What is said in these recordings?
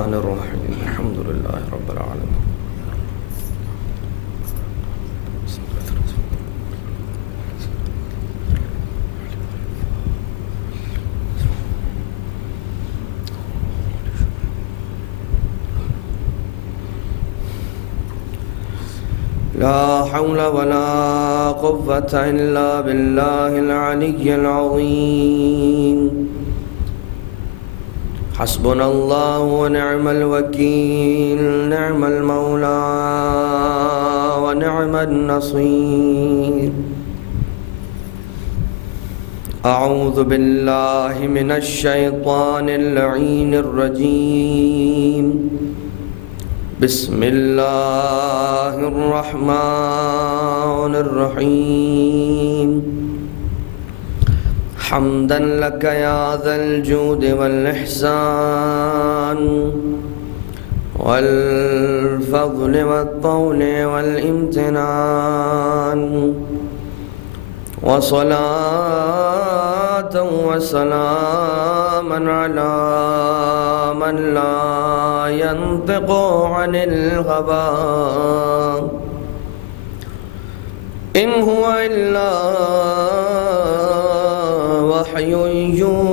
الرحمن الرحيم الحمد لله رب العالمين لا حول ولا قوة إلا بالله العلي العظيم حسبنا الله ونعم الوكيل نعم المولى ونعم النصير أعوذ بالله من الشيطان اللعين الرجيم بسم الله الرحمن الرحيم حمدا لك يا ذا الجود والإحسان والفضل والطول والامتنان وصلاة وسلاما على من لا ينطق عن الهوى إن هو إلا وحي يوحى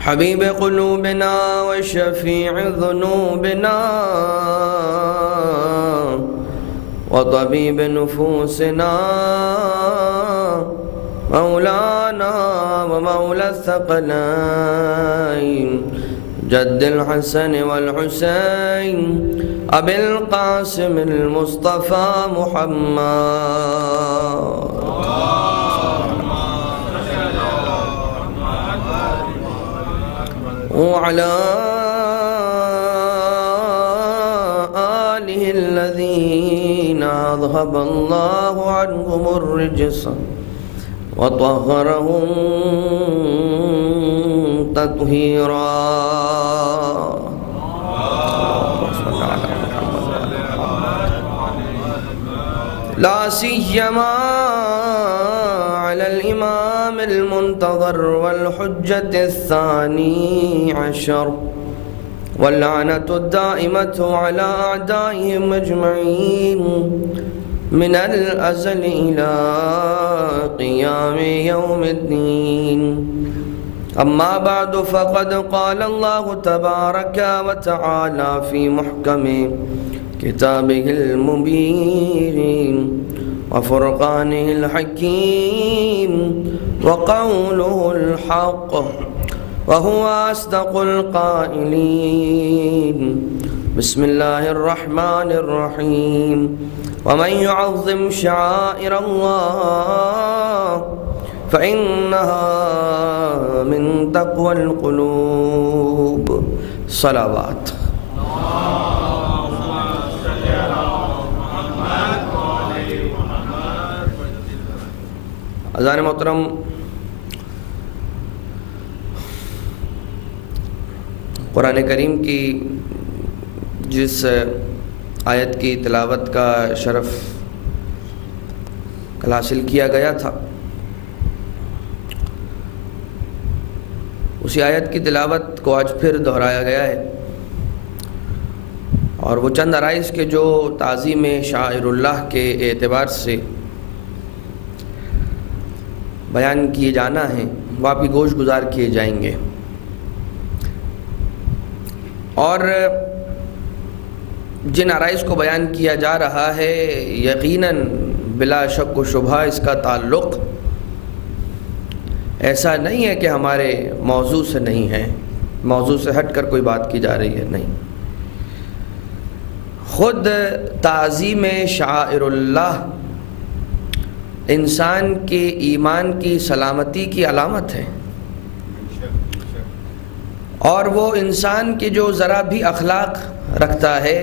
حبيب قلوبنا وشفيع ذنوبنا وطبيب نفوسنا مولانا ومولى الثقلين جد الحسن والحسين أبي القاسم المصطفى محمد وعلى آله الذين أذهب الله عنهم الرجس وطهرهم تطهيرا لا سيما على الإمام المنتظر والحجة الثاني عشر واللعنة الدائمة على أعدائهم أجمعين من الأزل إلى قيام يوم الدين أما بعد فقد قال الله تبارك وتعالى في محكم كتابه المبين وفرقانه الحكيم وقوله الحق وهو أصدق القائلين بسم الله الرحمن الرحيم ومن يعظم شعائر الله فإنها من تقوى القلوب صلوات اذان محترم، قرآن کریم کی جس آیت کی تلاوت کا شرف کل حاصل کیا گیا تھا، اسی آیت کی تلاوت کو آج پھر دہرایا گیا ہے، اور وہ چند عرائض کے جو تعظیم شعائر اللہ کے اعتبار سے بیان کیے جانا ہے وہ آپ کی گوش گزار کیے جائیں گے، اور جن عرائض کو بیان کیا جا رہا ہے یقیناً بلا شک و شبہ اس کا تعلق ایسا نہیں ہے کہ ہمارے موضوع سے نہیں ہے، موضوع سے ہٹ کر کوئی بات کی جا رہی ہے، نہیں، خود تعظیم شعائر اللہ انسان کے ایمان کی سلامتی کی علامت ہے، اور وہ انسان کے جو ذرا بھی اخلاق رکھتا ہے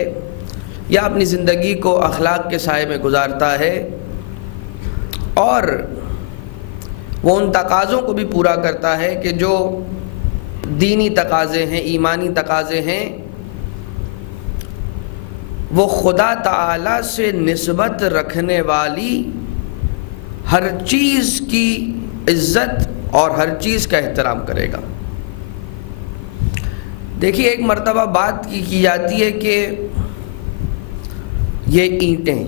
یا اپنی زندگی کو اخلاق کے سائے میں گزارتا ہے اور وہ ان تقاضوں کو بھی پورا کرتا ہے کہ جو دینی تقاضے ہیں، ایمانی تقاضے ہیں، وہ خدا تعالی سے نسبت رکھنے والی ہر چیز کی عزت اور ہر چیز کا احترام کرے گا۔ دیکھیے ایک مرتبہ بات کی جاتی ہے کہ یہ اینٹیں،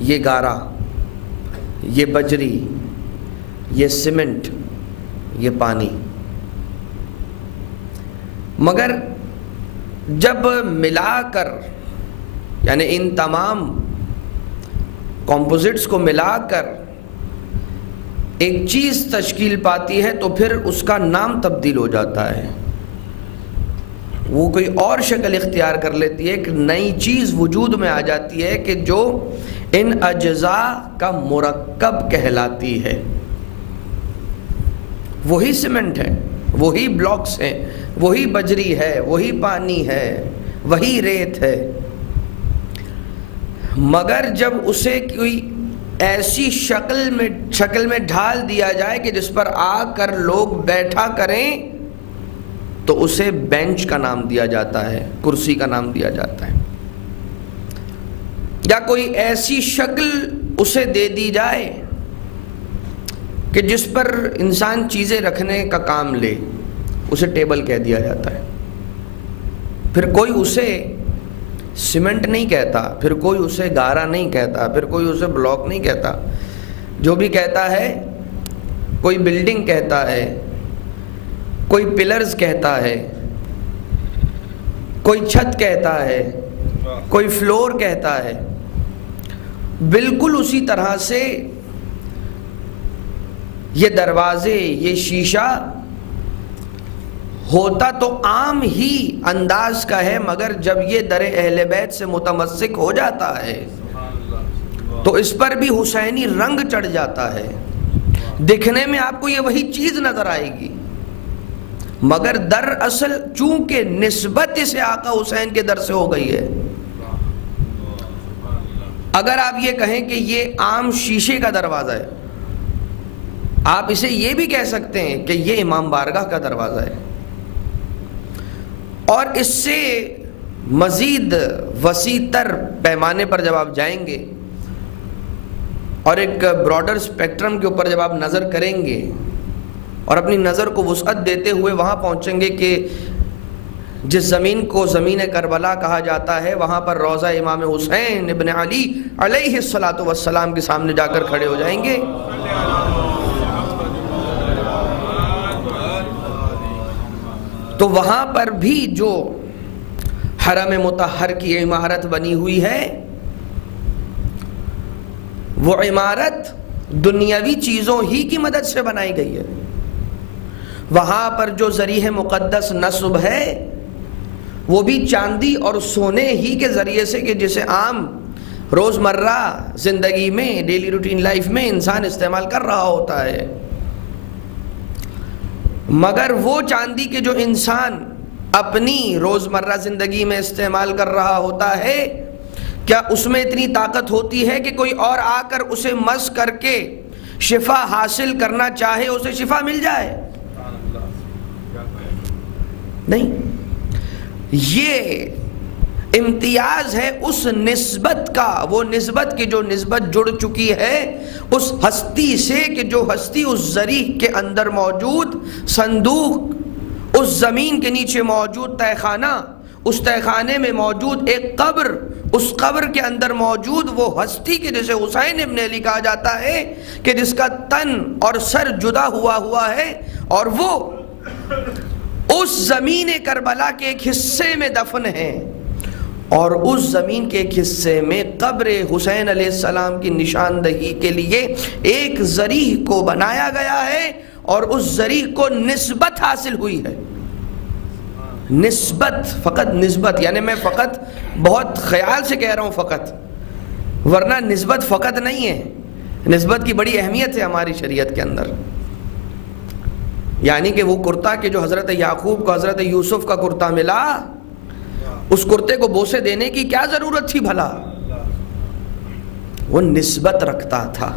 یہ گارا، یہ بجری، یہ سیمنٹ، یہ پانی، مگر جب ملا کر یعنی ان تمام کمپوزٹس کو ملا کر ایک چیز تشکیل پاتی ہے تو پھر اس کا نام تبدیل ہو جاتا ہے، وہ کوئی اور شکل اختیار کر لیتی ہے، ایک نئی چیز وجود میں آ جاتی ہے کہ جو ان اجزاء کا مرکب کہلاتی ہے۔ وہی سیمنٹ ہے، وہی بلاکس ہیں، وہی بجری ہے، وہی پانی ہے، وہی ریت ہے، مگر جب اسے کوئی ایسی شکل میں ڈھال دیا جائے کہ جس پر آ کر لوگ بیٹھا کریں تو اسے بینچ کا نام دیا جاتا ہے، کرسی کا نام دیا جاتا ہے، یا کوئی ایسی شکل اسے دے دی جائے کہ جس پر انسان چیزیں رکھنے کا کام لے، اسے ٹیبل کہہ دیا جاتا ہے۔ پھر کوئی اسے سیمنٹ نہیں کہتا، پھر کوئی اسے گارا نہیں کہتا، پھر کوئی اسے بلاک نہیں کہتا، جو بھی کہتا ہے کوئی بلڈنگ کہتا ہے، کوئی پلرز کہتا ہے، کوئی چھت کہتا ہے، کوئی فلور کہتا ہے۔ بالکل اسی طرح سے یہ دروازے، یہ شیشہ ہوتا تو عام ہی انداز کا ہے، مگر جب یہ در اہل بیت سے متمسک ہو جاتا ہے تو اس پر بھی حسینی رنگ چڑھ جاتا ہے، دکھنے میں آپ کو یہ وہی چیز نظر آئے گی، مگر در اصل چونکہ نسبت اسے آقا حسین کے در سے ہو گئی ہے۔ اگر آپ یہ کہیں کہ یہ عام شیشے کا دروازہ ہے، آپ اسے یہ بھی کہہ سکتے ہیں کہ یہ امام بارگاہ کا دروازہ ہے، اور اس سے مزید وسیع تر پیمانے پر جب آپ جائیں گے اور ایک براڈر اسپیکٹرم کے اوپر جب آپ نظر کریں گے اور اپنی نظر کو وسعت دیتے ہوئے وہاں پہنچیں گے کہ جس زمین کو زمین کربلا کہا جاتا ہے، وہاں پر روضہ امام حسین ابن علی علیہ الصلاۃ والسلام کے سامنے جا کر کھڑے ہو جائیں گے، تو وہاں پر بھی جو حرم مطہر کی عمارت بنی ہوئی ہے، وہ عمارت دنیاوی چیزوں ہی کی مدد سے بنائی گئی ہے۔ وہاں پر جو ذریح مقدس نصب ہے وہ بھی چاندی اور سونے ہی کے ذریعے سے، کہ جسے عام روزمرہ زندگی میں، ڈیلی روٹین لائف میں انسان استعمال کر رہا ہوتا ہے، مگر وہ چاندی کے جو انسان اپنی روزمرہ زندگی میں استعمال کر رہا ہوتا ہے، کیا اس میں اتنی طاقت ہوتی ہے کہ کوئی اور آ کر اسے مس کر کے شفا حاصل کرنا چاہے اسے شفا مل جائے؟ نہیں، یہ امتیاز ہے اس نسبت کا، وہ نسبت کی جو نسبت جڑ چکی ہے اس ہستی سے، کہ جو ہستی اس ذریح کے اندر موجود صندوق، اس زمین کے نیچے موجود تہہ خانہ، اس تہہ خانے میں موجود ایک قبر، اس قبر کے اندر موجود وہ ہستی کے جسے حسین ابن علی کہا جاتا ہے، کہ جس کا تن اور سر جدا ہوا ہے، اور وہ اس زمین کربلا کے ایک حصے میں دفن ہے، اور اس زمین کے ایک حصے میں قبر حسین علیہ السلام کی نشاندہی کے لیے ایک ذریح کو بنایا گیا ہے، اور اس ذریح کو نسبت حاصل ہوئی ہے۔ نسبت، فقط نسبت، یعنی میں فقط بہت خیال سے کہہ رہا ہوں فقط، ورنہ نسبت فقط نہیں ہے، نسبت کی بڑی اہمیت ہے ہماری شریعت کے اندر۔ یعنی کہ وہ کرتا کہ جو حضرت یعقوب کو حضرت یوسف کا کرتا ملا، اس کرتے کو بوسے دینے کی کیا ضرورت تھی بھلا؟ وہ نسبت رکھتا تھا۔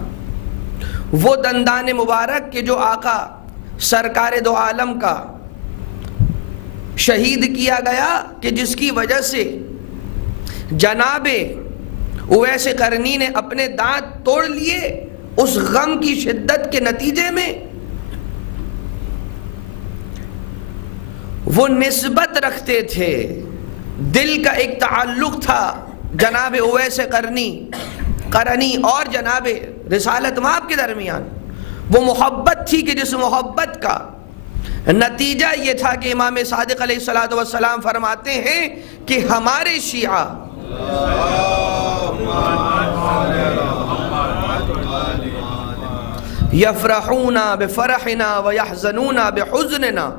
وہ دندان مبارک کے جو آقا سرکار دو عالم کا شہید کیا گیا، کہ جس کی وجہ سے جناب اویس قرنی نے اپنے دانت توڑ لیے، اس غم کی شدت کے نتیجے میں وہ نسبت رکھتے تھے، دل کا ایک تعلق تھا جناب اویس قرنی اور جناب رسالت مآب کے درمیان، وہ محبت تھی کہ جس محبت کا نتیجہ یہ تھا کہ امام صادق علیہ الصلوۃ والسلام فرماتے ہیں کہ ہمارے شیعہ یفرحون بفرحنا ویحزنون بحزننا،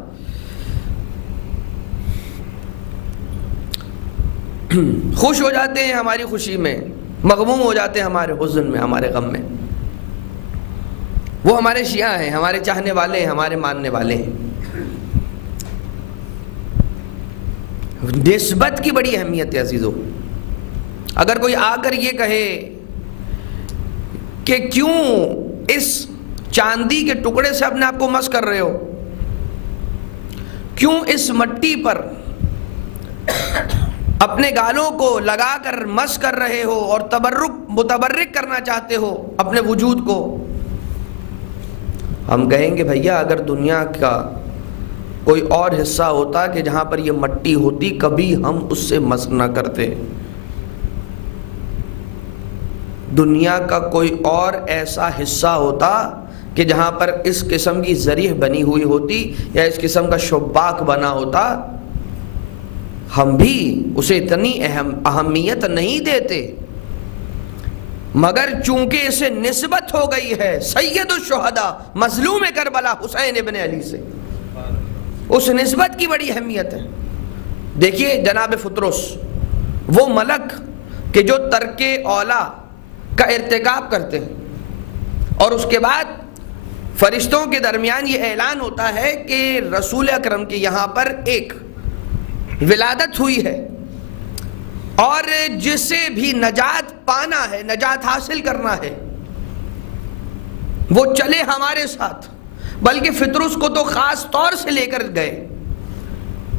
خوش ہو جاتے ہیں ہماری خوشی میں، مغموم ہو جاتے ہیں ہمارے حزن میں، ہمارے غم میں۔ وہ ہمارے شیعہ ہیں، ہمارے چاہنے والے ہیں، ہمارے ماننے والے ہیں۔ نسبت کی بڑی اہمیت ہے عزیزو۔ اگر کوئی آ کر یہ کہے کہ کیوں اس چاندی کے ٹکڑے سے اپنے آپ کو مس کر رہے ہو، کیوں اس مٹی پر اپنے گالوں کو لگا کر مس کر رہے ہو اور متبرک کرنا چاہتے ہو اپنے وجود کو، ہم کہیں گے بھیا اگر دنیا کا کوئی اور حصہ ہوتا کہ جہاں پر یہ مٹی ہوتی کبھی ہم اس سے مس نہ کرتے۔ دنیا کا کوئی اور ایسا حصہ ہوتا کہ جہاں پر اس قسم کی ذریح بنی ہوئی ہوتی یا اس قسم کا شباک بنا ہوتا، ہم بھی اسے اتنی اہمیت نہیں دیتے، مگر چونکہ اسے نسبت ہو گئی ہے سید الشہداء مظلوم کربلا حسین ابن علی سے، اس نسبت کی بڑی اہمیت ہے۔ دیکھیے جناب فطرس، وہ ملک کہ جو ترک اولا کا ارتکاب کرتے ہیں، اور اس کے بعد فرشتوں کے درمیان یہ اعلان ہوتا ہے کہ رسول اکرم کے یہاں پر ایک ولادت ہوئی ہے، اور جسے بھی نجات پانا ہے، نجات حاصل کرنا ہے، وہ چلے ہمارے ساتھ۔ بلکہ فطرس کو تو خاص طور سے لے کر گئے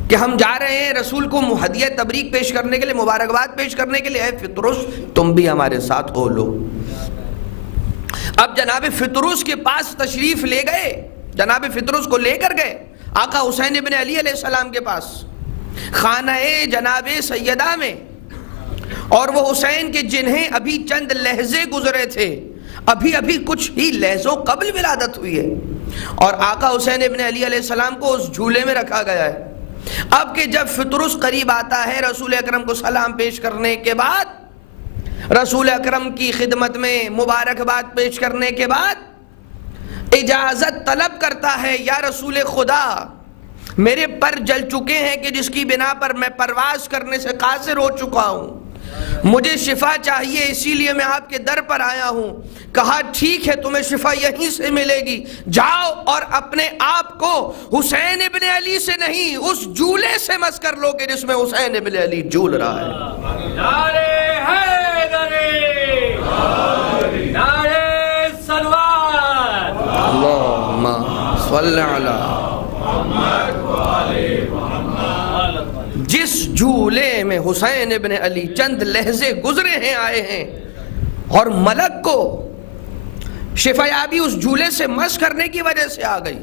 کہ ہم جا رہے ہیں رسول کو ہدیہ تبریک پیش کرنے کے لیے، مبارکباد پیش کرنے کے لیے، اے فطرس تم بھی ہمارے ساتھ ہو لو۔ اب جناب فطرس کے پاس تشریف لے گئے، جناب فطرس کو لے کر گئے آقا حسین ابن علی علیہ السلام کے پاس خانہ جناب سیدہ میں، اور وہ حسین کے جنہیں ابھی چند لحظے گزرے تھے، ابھی کچھ ہی لحظوں قبل ولادت ہوئی ہے، اور آقا حسین ابن علی علیہ السلام کو اس جھولے میں رکھا گیا ہے۔ اب کہ جب فطرس قریب آتا ہے رسول اکرم کو سلام پیش کرنے کے بعد، رسول اکرم کی خدمت میں مبارکباد پیش کرنے کے بعد اجازت طلب کرتا ہے، یا رسول خدا میرے پر جل چکے ہیں کہ جس کی بنا پر میں پرواز کرنے سے قاصر ہو چکا ہوں، مجھے شفا چاہیے، اسی لیے میں آپ کے در پر آیا ہوں۔ کہا ٹھیک ہے تمہیں شفا یہیں سے ملے گی، جاؤ اور اپنے آپ کو حسین ابن علی سے نہیں اس جھولے سے مس کر لو کہ جس میں حسین ابن علی جھول رہا ہے۔ نعرہ حیدری، نعرہ صلوات، اللہم صلی علی جس جھولے میں حسین ابن علی چند لحظے گزرے ہیں، آئے ہیں، اور ملک کو شفایابی اس جھولے سے مس کرنے کی وجہ سے آ گئی،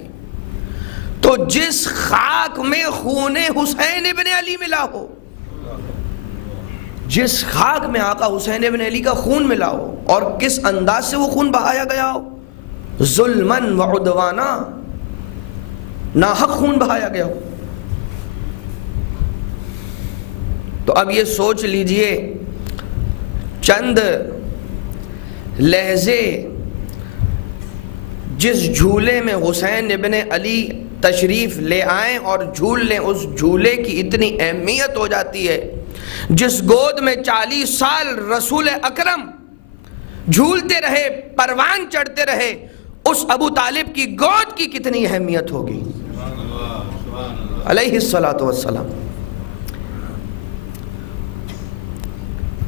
تو جس خاک میں خون حسین ابن علی ملا ہو، جس خاک میں آقا حسین ابن علی کا خون ملا ہو، اور کس انداز سے وہ خون بہایا گیا ہو، ظلماً و عدوانا، ناحق خون بہایا گیا ہو، تو اب یہ سوچ لیجئے چند لحظے جس جھولے میں حسین ابن علی تشریف لے آئیں اور جھول لیں، اس جھولے کی اتنی اہمیت ہو جاتی ہے، جس گود میں 40 سال رسول اکرم جھولتے رہے، پروان چڑھتے رہے، اس ابو طالب کی گود کی کتنی اہمیت ہوگی علیہ الصلوۃ والسلام۔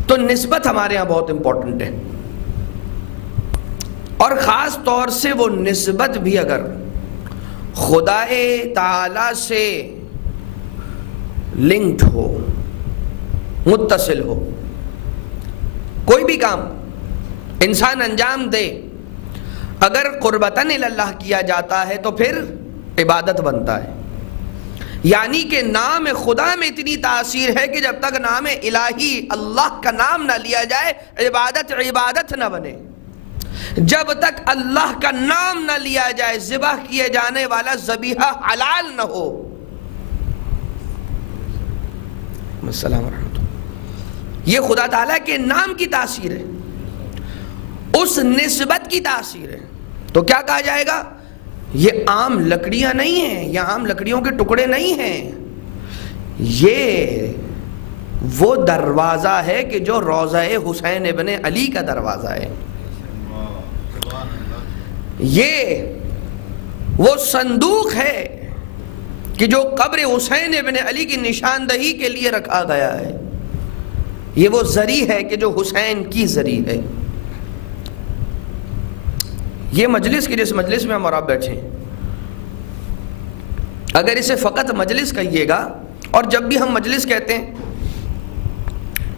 تو نسبت ہمارے ہاں بہت امپورٹنٹ ہے، اور خاص طور سے وہ نسبت بھی اگر خدا تعالی سے لنکڈ ہو، متصل ہو۔ کوئی بھی کام انسان انجام دے اگر قربتاً اللہ کیا جاتا ہے تو پھر عبادت بنتا ہے، یعنی کہ نام خدا میں اتنی تاثیر ہے کہ جب تک نام الہی اللہ کا نام نہ لیا جائے عبادت نہ بنے. جب تک اللہ کا نام نہ لیا جائے ذبح کیے جانے والا ذبیحہ حلال نہ ہو. السلام ورحمۃ اللہ. یہ خدا تعالیٰ کے نام کی تاثیر ہے, اس نسبت کی تاثیر ہے. تو کیا کہا جائے گا؟ یہ عام لکڑیاں نہیں ہیں, یہ عام لکڑیوں کے ٹکڑے نہیں ہیں, یہ وہ دروازہ ہے کہ جو روضہ حسین ابن علی کا دروازہ ہے. یہ وہ صندوق ہے کہ جو قبر حسین ابن علی کی نشاندہی کے لیے رکھا گیا ہے. یہ وہ زری ہے کہ جو حسین کی زری ہے. یہ مجلس کی جس مجلس میں ہم اور آپ بیٹھے ہیں, اگر اسے فقط مجلس کہیے گا, اور جب بھی ہم مجلس کہتے ہیں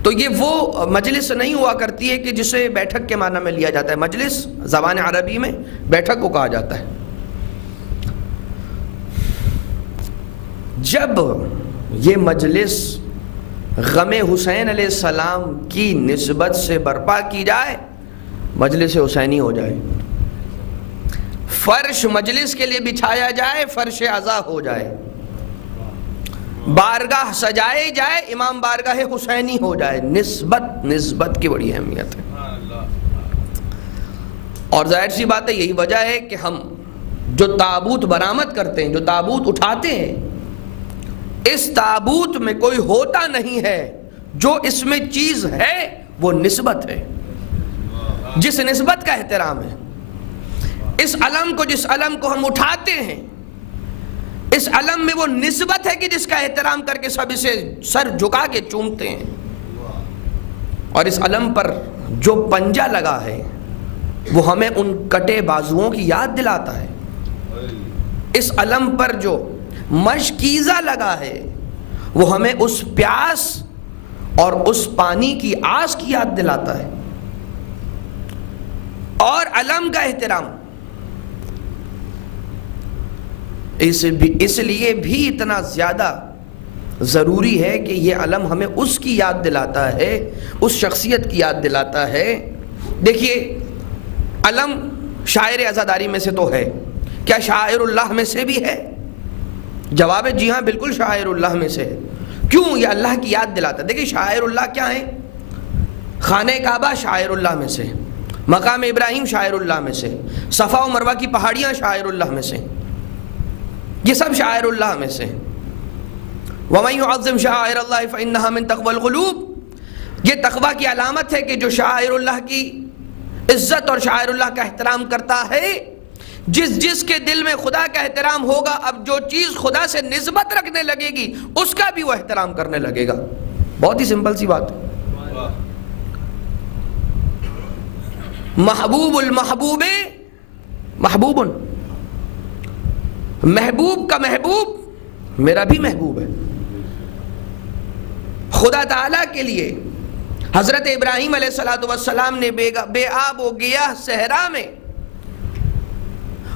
تو یہ وہ مجلس نہیں ہوا کرتی ہے کہ جسے بیٹھک کے معنی میں لیا جاتا ہے. مجلس زبان عربی میں بیٹھک کو کہا جاتا ہے. جب یہ مجلس غم حسین علیہ السلام کی نسبت سے برپا کی جائے, مجلس حسینی ہو جائے. فرش مجلس کے لیے بچھایا جائے, فرش عزا ہو جائے. بارگاہ سجائے جائے, امام بارگاہ حسینی ہو جائے. نسبت کی بڑی اہمیت ہے. اور ظاہر سی بات ہے, یہی وجہ ہے کہ ہم جو تابوت برآمد کرتے ہیں, جو تابوت اٹھاتے ہیں, اس تابوت میں کوئی ہوتا نہیں ہے. جو اس میں چیز ہے وہ نسبت ہے, جس نسبت کا احترام ہے. اس علم کو, جس علم کو ہم اٹھاتے ہیں, اس علم میں وہ نسبت ہے کہ جس کا احترام کر کے سب اسے سر جھکا کے چومتے ہیں. اور اس علم پر جو پنجہ لگا ہے وہ ہمیں ان کٹے بازوؤں کی یاد دلاتا ہے. اس علم پر جو مشکیزہ لگا ہے وہ ہمیں اس پیاس اور اس پانی کی آس کی یاد دلاتا ہے. اور علم کا احترام اس لیے بھی اتنا زیادہ ضروری ہے کہ یہ علم ہمیں اس کی یاد دلاتا ہے, اس شخصیت کی یاد دلاتا ہے. دیکھیے, علم شاعر عزاداری میں سے تو ہے, کیا شاعر اللہ میں سے بھی ہے؟ جواب ہے جی ہاں, بالکل شاعر اللہ میں سے ہے. کیوں؟ یہ اللہ کی یاد دلاتا ہے. دیکھیے شاعر اللہ کیا ہے؟ خانہ کعبہ شاعر اللہ میں سے, مقام ابراہیم شاعر اللہ میں سے, صفا و مروہ کی پہاڑیاں شاعر اللہ میں سے, یہ سب شاعر اللہ میں سے. وَمَن يُعَظِّمْ شَعَائِرَ اللَّهِ فَإِنَّهَا مِن تَقْوَى الْقُلُوبِ. یہ تقویٰ کی علامت ہے کہ جو شاعر اللہ کی عزت اور شاعر اللہ کا احترام کرتا ہے, جس کے دل میں خدا کا احترام ہوگا, اب جو چیز خدا سے نسبت رکھنے لگے گی اس کا بھی وہ احترام کرنے لگے گا. بہت ہی سمپل سی بات. محبوب المحبوب محبوب, محبوب کا محبوب میرا بھی محبوب ہے. خدا تعالیٰ کے لیے حضرت ابراہیم علیہ السلام نے بے آب و گیاہ صحرا میں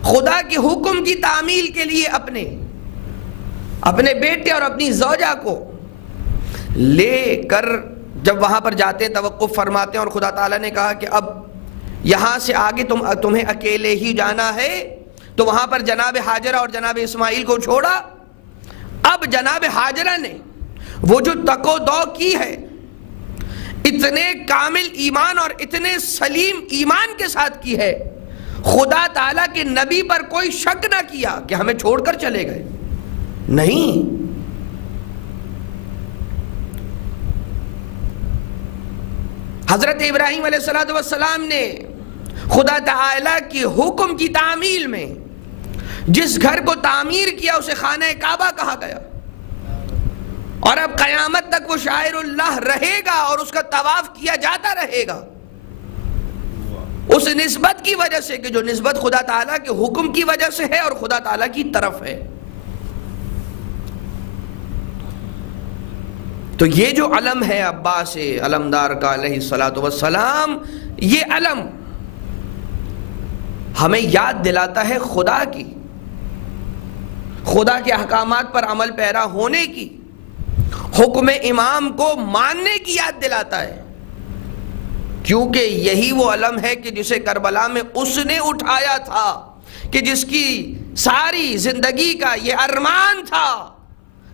خدا کے حکم کی تعمیل کے لیے اپنے بیٹے اور اپنی زوجہ کو لے کر جب وہاں پر جاتے ہیں, توقف فرماتے ہیں, اور خدا تعالیٰ نے کہا کہ اب یہاں سے آگے تمہیں اکیلے ہی جانا ہے, تو وہاں پر جناب ہاجرہ اور جناب اسماعیل کو چھوڑا. اب جناب ہاجرہ نے وہ جو تک و دو کی ہے, اتنے کامل ایمان اور اتنے سلیم ایمان کے ساتھ کی ہے, خدا تعالیٰ کے نبی پر کوئی شک نہ کیا کہ ہمیں چھوڑ کر چلے گئے. نہیں, حضرت ابراہیم علیہ السلام نے خدا تعالیٰ کے حکم کی تعمیل میں جس گھر کو تعمیر کیا اسے خانہ کعبہ کہا گیا, اور اب قیامت تک وہ شاعر اللہ رہے گا اور اس کا طواف کیا جاتا رہے گا, اس نسبت کی وجہ سے کہ جو نسبت خدا تعالیٰ کے حکم کی وجہ سے ہے اور خدا تعالیٰ کی طرف ہے. تو یہ جو علم ہے عباس علمدار کا علیہ السلام, یہ علم ہمیں یاد دلاتا ہے خدا کی, خدا کے احکامات پر عمل پیرا ہونے کی، حکم امام کو ماننے کی یاد دلاتا ہے، کیونکہ یہی وہ علم ہے کہ جسے کربلا میں اس نے اٹھایا تھا، کہ جس کی ساری زندگی کا یہ ارمان تھا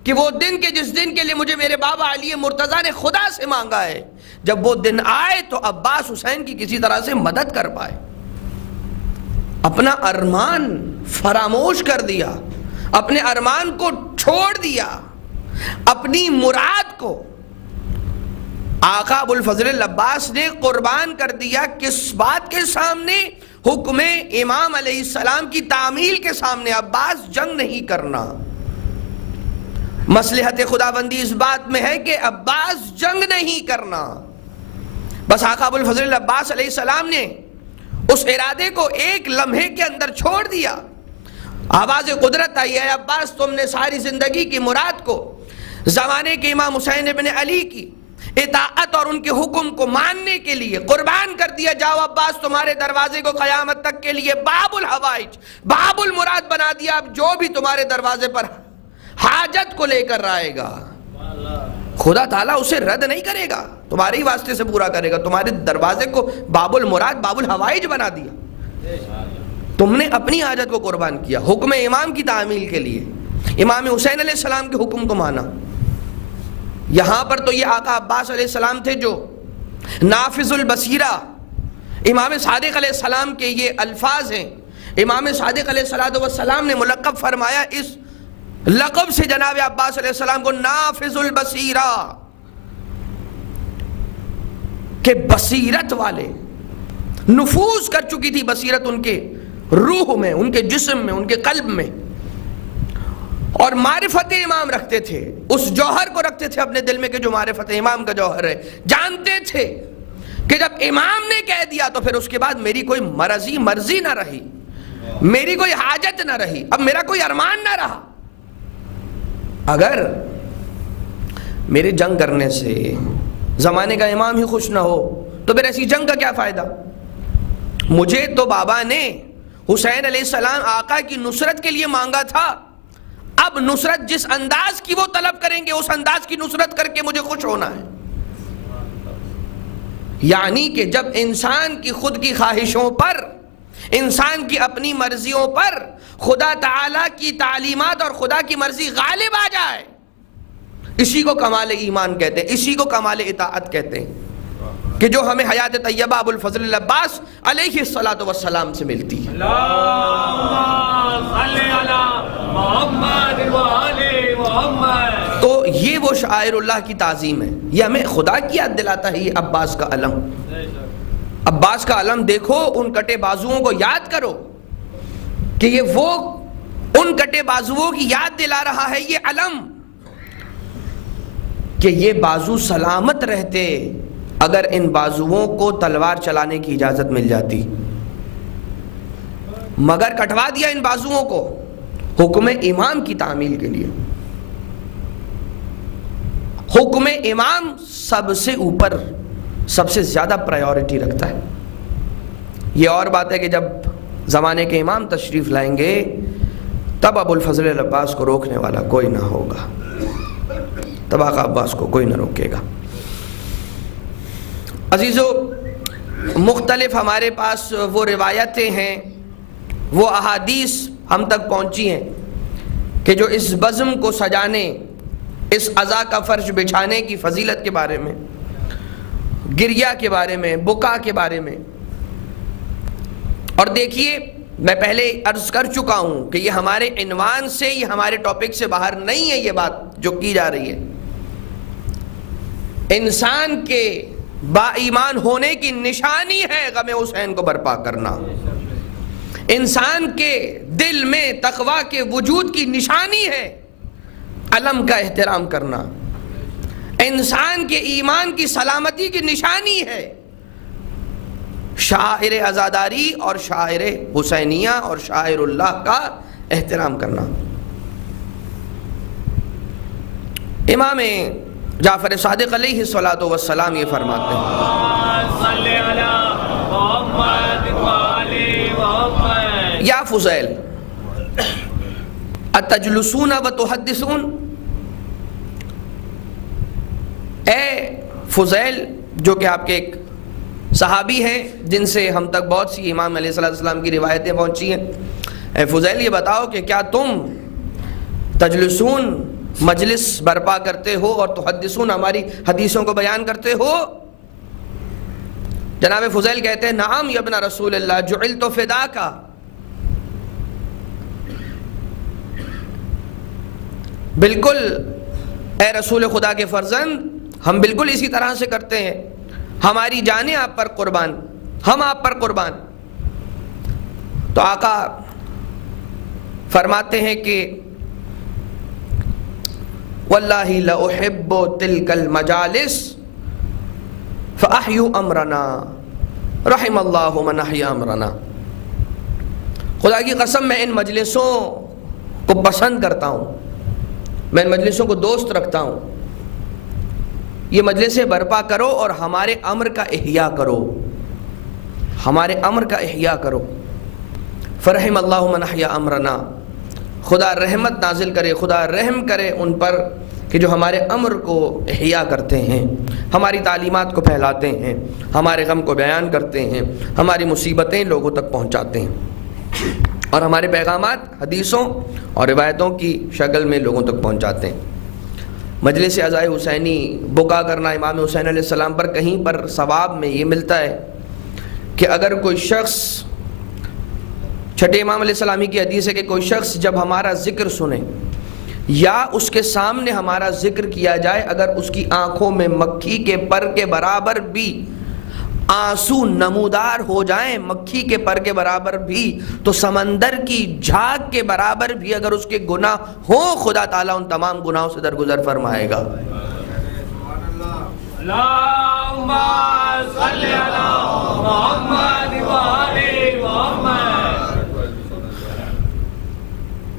کہ وہ دن کے جس دن کے لیے مجھے میرے بابا علی مرتضیٰ نے خدا سے مانگا ہے، جب وہ دن آئے تو عباس حسین کی کسی طرح سے مدد کر پائے۔ اپنا ارمان فراموش کر دیا، اپنے ارمان کو چھوڑ دیا، اپنی مراد کو آقا ابو الفضل العباس نے قربان کر دیا۔ کس بات کے سامنے؟ حکم امام علیہ السلام کی تعمیل کے سامنے۔ عباس جنگ نہیں کرنا، مصلحت خداوندی اس بات میں ہے کہ عباس جنگ نہیں کرنا، بس آقا ابو الفضل العباس علیہ السلام نے اس ارادے کو ایک لمحے کے اندر چھوڑ دیا۔ آواز قدرت آئی ہے، عباس تم نے ساری زندگی کی مراد کو زمانے کے امام حسین ابن علی کی اطاعت اور ان کے حکم کو ماننے کے لیے قربان کر دیا۔ جاؤ عباس، تمہارے دروازے کو قیامت تک کے لیے باب الحوائج، باب المراد بنا دیا۔ اب جو بھی تمہارے دروازے پر حاجت کو لے کر آئے گا، خدا تعالیٰ اسے رد نہیں کرے گا، تمہارے ہی واسطے سے پورا کرے گا۔ تمہارے دروازے کو باب المراد، باب الحوائج بنا دیا۔ تم نے اپنی حاجت کو قربان کیا حکم امام کی تعمیل کے لیے، امام حسین علیہ السلام کے حکم کو مانا۔ یہاں پر تو یہ آقا عباس علیہ السلام تھے جو نافذ البصیرہ، امام صادق علیہ السلام کے یہ الفاظ ہیں۔ امام صادق علیہ السلام نے ملقب فرمایا اس لقب سے جناب عباس علیہ السلام کو، نافذ البصیرہ، کہ بصیرت والے، نفوذ کر چکی تھی بصیرت ان کے روح میں، ان کے جسم میں، ان کے قلب میں، اور معرفت امام رکھتے تھے، اس جوہر کو رکھتے تھے اپنے دل میں کہ جو معرفت امام کا جوہر ہے۔ جانتے تھے کہ جب امام نے کہہ دیا تو پھر اس کے بعد میری کوئی مرضی نہ رہی، میری کوئی حاجت نہ رہی، اب میرا کوئی ارمان نہ رہا۔ اگر میرے جنگ کرنے سے زمانے کا امام ہی خوش نہ ہو تو پھر ایسی جنگ کا کیا فائدہ؟ مجھے تو بابا نے حسین علیہ السلام آقا کی نصرت کے لیے مانگا تھا، اب نصرت جس انداز کی وہ طلب کریں گے اس انداز کی نصرت کر کے مجھے خوش ہونا ہے۔ یعنی کہ جب انسان کی خود کی خواہشوں پر، انسان کی اپنی مرضیوں پر خدا تعالیٰ کی تعلیمات اور خدا کی مرضی غالب آ جائے، اسی کو کمال ایمان کہتے ہیں، اسی کو کمال اطاعت کہتے ہیں، کہ جو ہمیں حیات طیبہ ابو الفضل العباس علیہ السلام سے ملتی ہے۔ تو یہ وہ شاعر اللہ کی تعظیم ہے، یہ ہمیں خدا کی یاد دلاتا ہے۔ یہ عباس کا علم، عباس کا علم دیکھو، ان کٹے بازوؤں کو یاد کرو کہ یہ وہ ان کٹے بازوؤں کی یاد دلا رہا ہے یہ علم، کہ یہ بازو سلامت رہتے اگر ان بازوؤں کو تلوار چلانے کی اجازت مل جاتی، مگر کٹوا دیا ان بازوؤں کو حکم امام کی تعمیل کے لیے۔ حکم امام سب سے اوپر، سب سے زیادہ پرائیورٹی رکھتا ہے۔ یہ اور بات ہے کہ جب زمانے کے امام تشریف لائیں گے تب ابو الفضل العباس کو روکنے والا کوئی نہ ہوگا، تب آقا عباس کو کوئی نہ روکے گا۔ عزیزو، مختلف ہمارے پاس وہ روایتیں ہیں، وہ احادیث ہم تک پہنچی ہیں کہ جو اس بزم کو سجانے، اس عزا کا فرش بچھانے کی فضیلت کے بارے میں، گریہ کے بارے میں، بکا کے بارے میں۔ اور دیکھیے، میں پہلے عرض کر چکا ہوں کہ یہ ہمارے عنوان سے، یہ ہمارے ٹاپک سے باہر نہیں ہے، یہ بات جو کی جا رہی ہے۔ انسان کے با ایمان ہونے کی نشانی ہے غم حسین کو برپا کرنا، انسان کے دل میں تقویٰ کے وجود کی نشانی ہے علم کا احترام کرنا، انسان کے ایمان کی سلامتی کی نشانی ہے شاعر عزاداری اور شاعر حسینیہ اور شاعر اللہ کا احترام کرنا۔ امام جعفر صادق علیہ السلام یہ فرماتے ہیں، یا فضیل، اتجلسون وتحدثون، اے فضیل، جو کہ آپ کے ایک صحابی ہیں جن سے ہم تک بہت سی امام علیہ السلام کی روایتیں پہنچی ہیں، اے فضیل یہ بتاؤ کہ کیا تم تجلسون مجلس برپا کرتے ہو اور تحدثون ہماری حدیثوں کو بیان کرتے ہو؟ جناب فضیل کہتے ہیں نعم یا ابن رسول اللہ جعلت فداکا، بالکل اے رسول خدا کے فرزند، ہم بالکل اسی طرح سے کرتے ہیں، ہماری جانیں آپ پر قربان، ہم آپ پر قربان۔ تو آقا فرماتے ہیں کہ واللہ لأحب تلک المجالس فأحیوا امرنا رحم اللہ من احیا امرنا، خدا کی قسم میں ان مجلسوں کو پسند کرتا ہوں، میں ان مجلسوں کو دوست رکھتا ہوں، یہ مجلسیں برپا کرو اور ہمارے امر کا احیاء کرو، ہمارے امر کا احیاء کرو۔ فرحم اللہ من احیا امرنا، خدا رحمت نازل کرے، خدا رحم کرے ان پر کہ جو ہمارے امر کو احیاء کرتے ہیں، ہماری تعلیمات کو پھیلاتے ہیں، ہمارے غم کو بیان کرتے ہیں، ہماری مصیبتیں لوگوں تک پہنچاتے ہیں اور ہمارے پیغامات حدیثوں اور روایتوں کی شکل میں لوگوں تک پہنچاتے ہیں۔ مجلس عزائے حسینی بکا کرنا امام حسین علیہ السلام پر، کہیں پر ثواب میں یہ ملتا ہے کہ اگر کوئی شخص، چھٹے امام علیہ السلامی کی حدیث ہے کہ کوئی شخص جب ہمارا ذکر سنے یا اس کے سامنے ہمارا ذکر کیا جائے، اگر اس کی آنکھوں میں مکھی کے پر کے برابر بھی آنسو نمودار ہو جائیں، مکھی کے پر کے برابر بھی، تو سمندر کی جھاگ کے برابر بھی اگر اس کے گناہ ہوں، خدا تعالیٰ ان تمام گناہوں سے درگزر فرمائے گا۔ اللہم صلی علی محمد وآل محمد۔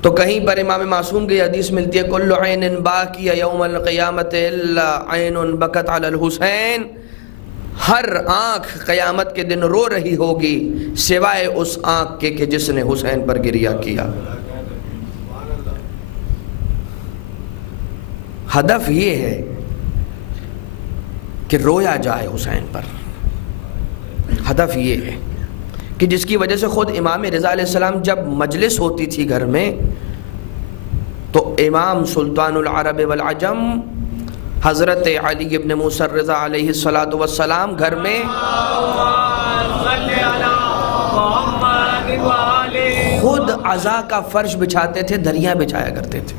تو کہیں پر امام معصوم کی حدیث ملتی ہے کل عین باکی یوم القیامت الا عین بکت علی الحسین، ہر آنکھ قیامت کے دن رو رہی ہوگی سوائے اس آنکھ کے کہ جس نے حسین پر گریہ کیا۔ ہدف یہ ہے کہ رویا جائے حسین پر، ہدف یہ ہے کہ جس کی وجہ سے خود امام رضا علیہ السلام جب مجلس ہوتی تھی گھر میں تو امام سلطان العرب والعجم حضرت علی ابن موسیٰ الرضا علیہ السلام گھر میں خود عزا کا فرش بچھاتے تھے، دھریاں بچھایا کرتے تھے،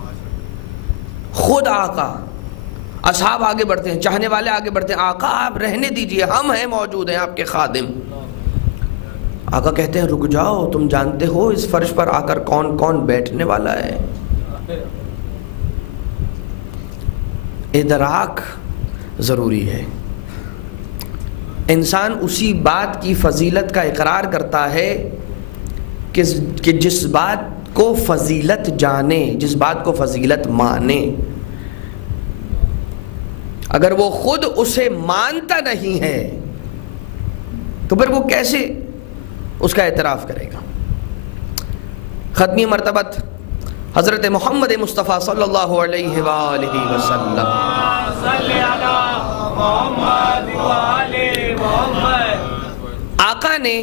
خود آقا۔ اصحاب آگے بڑھتے ہیں، چاہنے والے آگے بڑھتے ہیں، آقا آپ رہنے دیجئے، ہم ہیں موجود ہیں آپ کے خادم۔ آقا کہتے ہیں رک جاؤ، تم جانتے ہو اس فرش پر آ کر کون کون بیٹھنے والا ہے؟ ادراک ضروری ہے۔ انسان اسی بات کی فضیلت کا اقرار کرتا ہے کہ جس بات کو فضیلت جانے، جس بات کو فضیلت مانے۔ اگر وہ خود اسے مانتا نہیں ہے تو پھر وہ کیسے اس کا اعتراف کرے گا؟ ختمی مرتبت حضرت محمد مصطفیٰ صلی اللہ علیہ وآلہ وسلم، آقا نے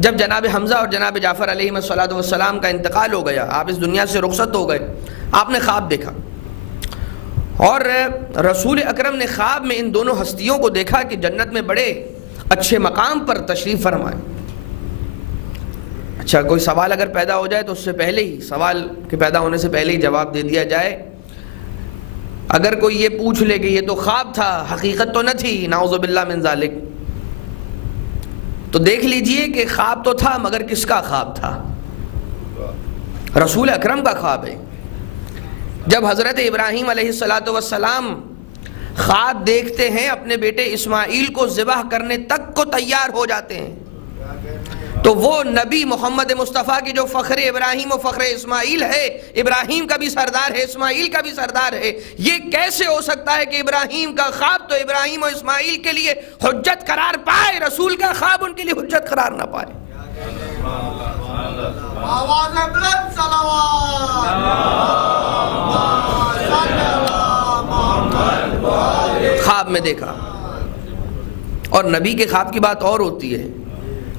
جب جناب حمزہ اور جناب جعفر علیہ السلام کا انتقال ہو گیا، آپ اس دنیا سے رخصت ہو گئے، آپ نے خواب دیکھا اور رسول اکرم نے خواب میں ان دونوں ہستیوں کو دیکھا کہ جنت میں بڑے اچھے مقام پر تشریف فرمائے۔ اچھا، کوئی سوال اگر پیدا ہو جائے تو اس سے پہلے ہی، سوال کے پیدا ہونے سے پہلے ہی جواب دے دیا جائے۔ اگر کوئی یہ پوچھ لے کہ یہ تو خواب تھا، حقیقت تو نہ تھی، نعوذ باللہ من ذالک، تو دیکھ لیجئے کہ خواب تو تھا مگر کس کا خواب تھا؟ رسول اکرم کا خواب ہے۔ جب حضرت ابراہیم علیہ السلام خواب دیکھتے ہیں، اپنے بیٹے اسماعیل کو ذبح کرنے تک کو تیار ہو جاتے ہیں، تو وہ نبی محمد مصطفیٰ کی جو فخر ابراہیم و فخر اسماعیل ہے، ابراہیم کا بھی سردار ہے، اسماعیل کا بھی سردار ہے، یہ کیسے ہو سکتا ہے کہ ابراہیم کا خواب تو ابراہیم و اسماعیل کے لیے حجت قرار پائے، رسول کا خواب ان کے لیے حجت قرار نہ پائے؟ آواز بلند صلوات میں دیکھا. اور نبی کے خواب کی بات اور ہوتی ہے،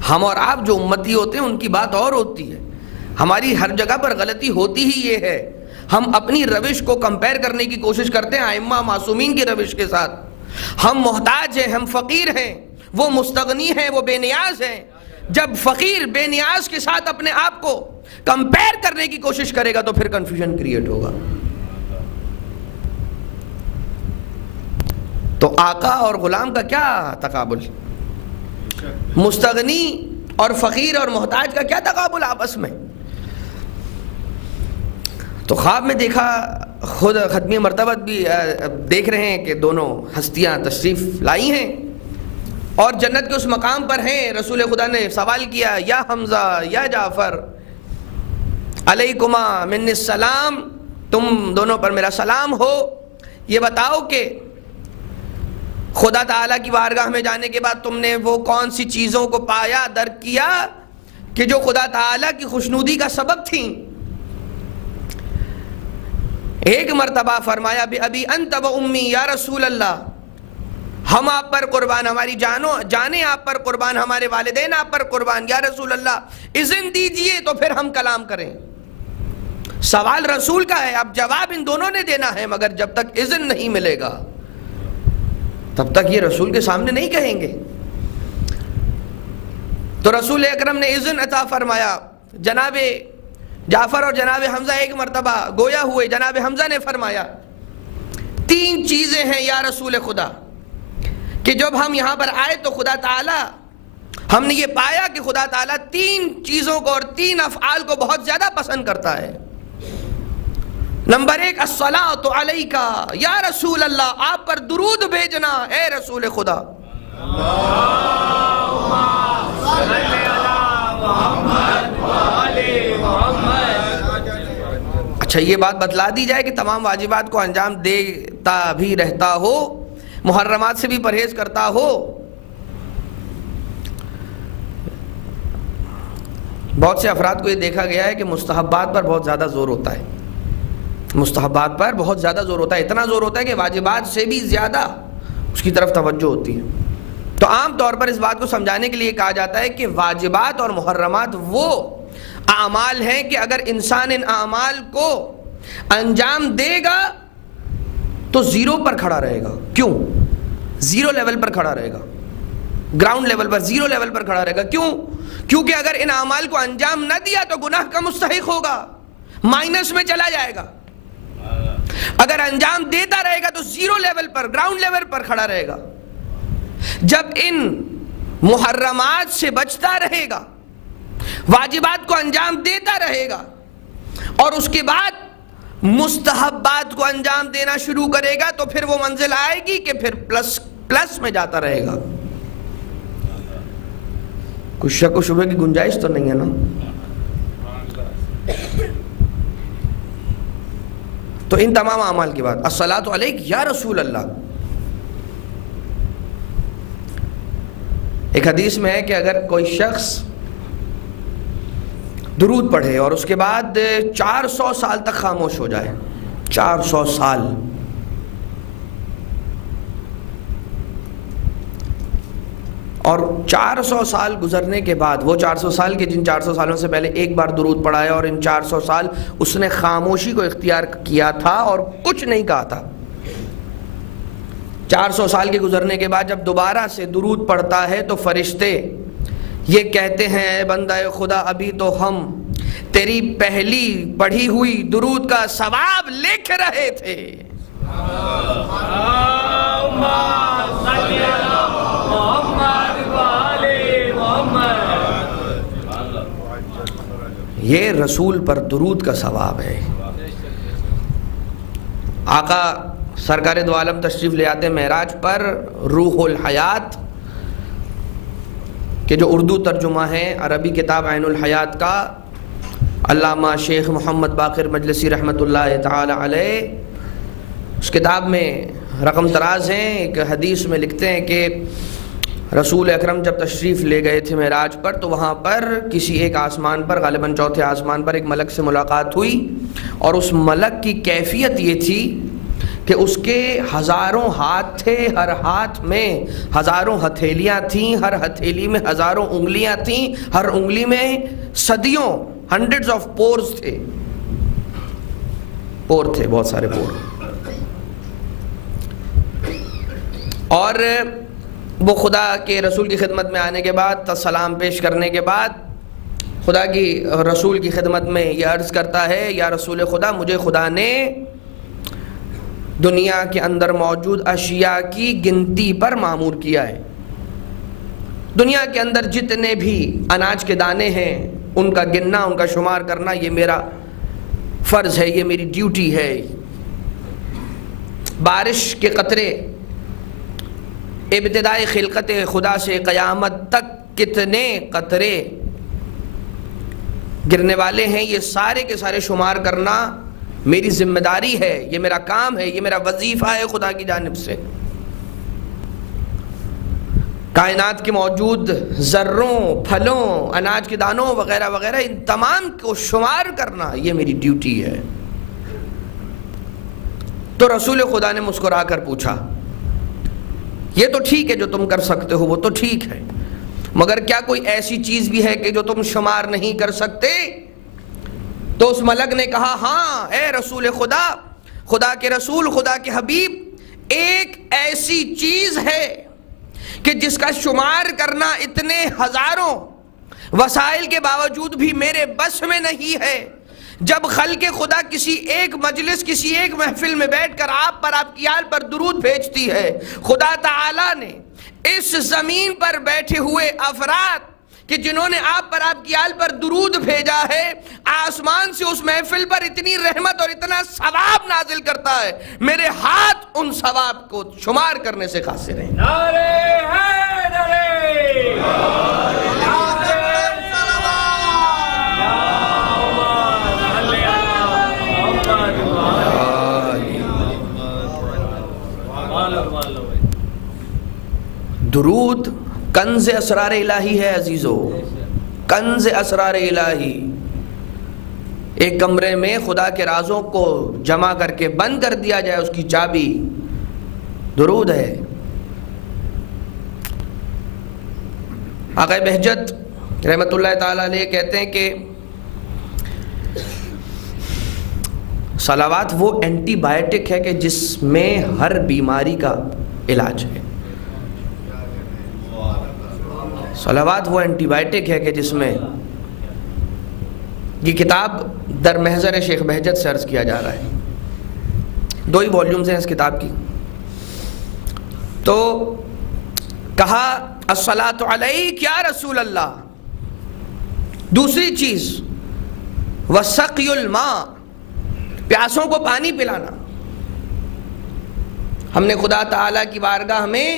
ہم اور آپ جو امتی ہوتے ہیں ان کی بات اور ہوتی ہے. ہماری ہر جگہ پر غلطی ہوتی ہی یہ ہے، ہم اپنی روش کو کمپیئر کرنے کی کوشش کرتے ہیں ائمہ معصومین کی روش کے ساتھ. ہم محتاج ہیں، ہم فقیر ہیں، وہ مستغنی ہیں، وہ بے نیاز ہیں. جب فقیر بے نیاز کے ساتھ اپنے آپ کو کمپیئر کرنے کی کوشش کرے گا تو پھر کنفیوژن کریٹ ہوگا. تو آقا اور غلام کا کیا تقابل، مستغنی اور فقیر اور محتاج کا کیا تقابل آپس میں. تو خواب میں دیکھا، خود ختمی مرتبت بھی دیکھ رہے ہیں کہ دونوں ہستیاں تشریف لائی ہیں اور جنت کے اس مقام پر ہیں. رسول خدا نے سوال کیا، یا حمزہ یا جعفر علیکما من السلام، تم دونوں پر میرا سلام ہو. یہ بتاؤ کہ خدا تعالیٰ کی بارگاہ میں جانے کے بعد تم نے وہ کون سی چیزوں کو پایا، درک کیا کہ جو خدا تعالیٰ کی خوشنودی کا سبب تھیں. ایک مرتبہ فرمایا بِأَبِي أَنْتَ وَأُمِّي یا رسول اللہ، ہم آپ پر قربان، ہماری جانیں آپ پر قربان، ہمارے والدین آپ پر قربان. یا رسول اللہ اذن دیجئے تو پھر ہم کلام کریں. سوال رسول کا ہے، اب جواب ان دونوں نے دینا ہے، مگر جب تک اذن نہیں ملے گا تب تک یہ رسول کے سامنے نہیں کہیں گے. تو رسول اکرم نے اذن عطا فرمایا. جناب جعفر اور جناب حمزہ ایک مرتبہ گویا ہوئے. جناب حمزہ نے فرمایا 3 چیزیں ہیں یا رسول خدا کہ جب ہم یہاں پر آئے تو خدا تعالی، ہم نے یہ پایا کہ خدا تعالیٰ 3 چیزوں کو اور 3 افعال کو بہت زیادہ پسند کرتا ہے. نمبر 1 الصلاۃ علیک یا رسول اللہ، آپ پر درود بھیجنا اے رسول خدا. اچھا یہ بات بتلا دی جائے کہ تمام واجبات کو انجام دیتا بھی رہتا ہو، محرمات سے بھی پرہیز کرتا ہو. بہت سے افراد کو یہ دیکھا گیا ہے کہ مستحبات پر بہت زیادہ زور ہوتا ہے، مستحبات پر بہت زیادہ زور ہوتا ہے، اتنا زور ہوتا ہے کہ واجبات سے بھی زیادہ اس کی طرف توجہ ہوتی ہے. تو عام طور پر اس بات کو سمجھانے کے لیے کہا جاتا ہے کہ واجبات اور محرمات وہ اعمال ہیں کہ اگر انسان ان اعمال کو انجام دے گا تو زیرو پر کھڑا رہے گا. کیوں؟ زیرو لیول پر کھڑا رہے گا، گراؤنڈ لیول پر، زیرو لیول پر کھڑا رہے گا. کیوں؟ کیونکہ اگر ان اعمال کو انجام نہ دیا تو گناہ کا مستحق ہوگا، مائنس میں چلا جائے گا. اگر انجام دیتا رہے گا تو زیرو لیول پر، گراؤنڈ لیول پر کھڑا رہے گا. جب ان محرمات سے بچتا رہے گا، واجبات کو انجام دیتا رہے گا اور اس کے بعد مستحبات کو انجام دینا شروع کرے گا تو پھر وہ منزل آئے گی کہ پھر پلس میں جاتا رہے گا. کچھ شک و شبہ کی گنجائش تو نہیں ہے نا؟ تو ان تمام اعمال کے بعد الصلاۃ علیک یا رسول اللہ. ایک حدیث میں ہے کہ اگر کوئی شخص درود پڑھے اور اس کے بعد 400 سال تک خاموش ہو جائے، 400 سال، اور 400 سال گزرنے کے بعد وہ 400 سال کے جن 400 سالوں سے پہلے ایک بار درود پڑھا ہے اور ان 400 سال اس نے خاموشی کو اختیار کیا تھا اور کچھ نہیں کہا تھا، 400 سال کے گزرنے کے بعد جب دوبارہ سے درود پڑھتا ہے تو فرشتے یہ کہتے ہیں اے بندہ خدا ابھی تو ہم تیری پہلی پڑھی ہوئی درود کا ثواب لکھ رہے تھے. یہ رسول پر درود کا ثواب ہے. آقا سرکار دو عالم تشریف لے آتے معراج پر. روح الحیات کہ جو اردو ترجمہ ہے عربی کتاب عین الحیات کا، علامہ شیخ محمد باقر مجلسی رحمۃ اللہ تعالی علیہ، اس کتاب میں رقم طراز ہیں. ایک حدیث میں لکھتے ہیں کہ رسول اکرم جب تشریف لے گئے تھے معراج پر تو وہاں پر کسی ایک آسمان پر، غالباً چوتھے آسمان پر، ایک ملک سے ملاقات ہوئی اور اس ملک کی کیفیت یہ تھی کہ اس کے ہزاروں ہاتھ تھے، ہر ہاتھ میں ہزاروں ہتھیلیاں تھیں، ہر ہتھیلی میں ہزاروں انگلیاں تھیں، ہر انگلی میں صدیوں ہنڈریڈز آف پورز تھے، پور تھے، بہت سارے پور. اور وہ خدا کے رسول کی خدمت میں آنے کے بعد، سلام پیش کرنے کے بعد خدا کی رسول کی خدمت میں یہ عرض کرتا ہے، یا رسول خدا، مجھے خدا نے دنیا کے اندر موجود اشیاء کی گنتی پر مامور کیا ہے. دنیا کے اندر جتنے بھی اناج کے دانے ہیں ان کا گننا، ان کا شمار کرنا، یہ میرا فرض ہے، یہ میری ڈیوٹی ہے. بارش کے قطرے ابتدائی خلقت خدا سے قیامت تک کتنے قطرے گرنے والے ہیں، یہ سارے کے سارے شمار کرنا میری ذمہ داری ہے، یہ میرا کام ہے، یہ میرا وظیفہ ہے خدا کی جانب سے. کائنات کے موجود ذروں، پھلوں، اناج کے دانوں وغیرہ وغیرہ، ان تمام کو شمار کرنا یہ میری ڈیوٹی ہے. تو رسول خدا نے مسکرا کر پوچھا، یہ تو ٹھیک ہے جو تم کر سکتے ہو، وہ تو ٹھیک ہے، مگر کیا کوئی ایسی چیز بھی ہے کہ جو تم شمار نہیں کر سکتے؟ تو اس ملک نے کہا، ہاں اے رسول خدا، خدا کے رسول، خدا کے حبیب، ایک ایسی چیز ہے کہ جس کا شمار کرنا اتنے ہزاروں وسائل کے باوجود بھی میرے بس میں نہیں ہے. جب خلق خدا کسی ایک مجلس، کسی ایک محفل میں بیٹھ کر آپ پر، آپ کی آل پر درود بھیجتی ہے، خدا تعالیٰ نے اس زمین پر بیٹھے ہوئے افراد کہ جنہوں نے آپ پر، آپ کی آل پر درود بھیجا ہے، آسمان سے اس محفل پر اتنی رحمت اور اتنا ثواب نازل کرتا ہے، میرے ہاتھ ان ثواب کو شمار کرنے سے قاصر ہیں. نعرے حیدری، درود کنز اسرار الہی ہے عزیزو، کنز اسرار الہی. ایک کمرے میں خدا کے رازوں کو جمع کر کے بند کر دیا جائے، اس کی چابی درود ہے. آقا بہجت رحمت اللہ تعالیٰ علیہ کہتے ہیں کہ صلوات وہ اینٹی بائیوٹک ہے کہ جس میں ہر بیماری کا علاج ہے. صلوات وہ اینٹی بائیوٹک ہے کہ جس میں، یہ کتاب در محضر شیخ بہجت سے عرض کیا جا رہا ہے، 2 ہی والیومز ہیں اس کتاب کی. تو کہا الصلاۃ علیک یا رسول اللہ. دوسری چیز وسقی الماء، پیاسوں کو پانی پلانا. ہم نے خدا تعالیٰ کی بارگاہ میں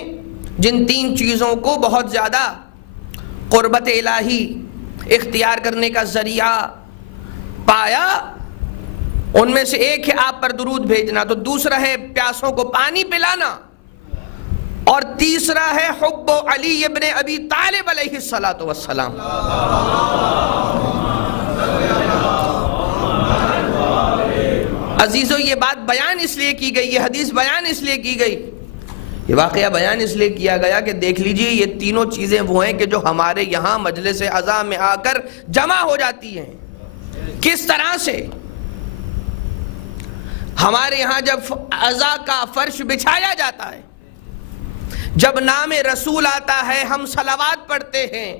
جن 3 چیزوں کو بہت زیادہ قربت الہی اختیار کرنے کا ذریعہ پایا، ان میں سے ایک ہے آپ پر درود بھیجنا، تو دوسرا ہے پیاسوں کو پانی پلانا، اور تیسرا ہے حب علی ابن ابی طالب علیہ الصلاۃ والسلام. عزیزو، یہ بات بیان اس لیے کی گئی، یہ حدیث بیان اس لیے کی گئی، یہ واقعہ بیان اس لیے کیا گیا کہ دیکھ لیجئے یہ تینوں چیزیں وہ ہیں کہ جو ہمارے یہاں مجلس عزا میں آ کر جمع ہو جاتی ہیں. کس طرح سے ہمارے یہاں جب عزا کا فرش بچھایا جاتا ہے، جب نام رسول آتا ہے، ہم صلوات پڑھتے ہیں،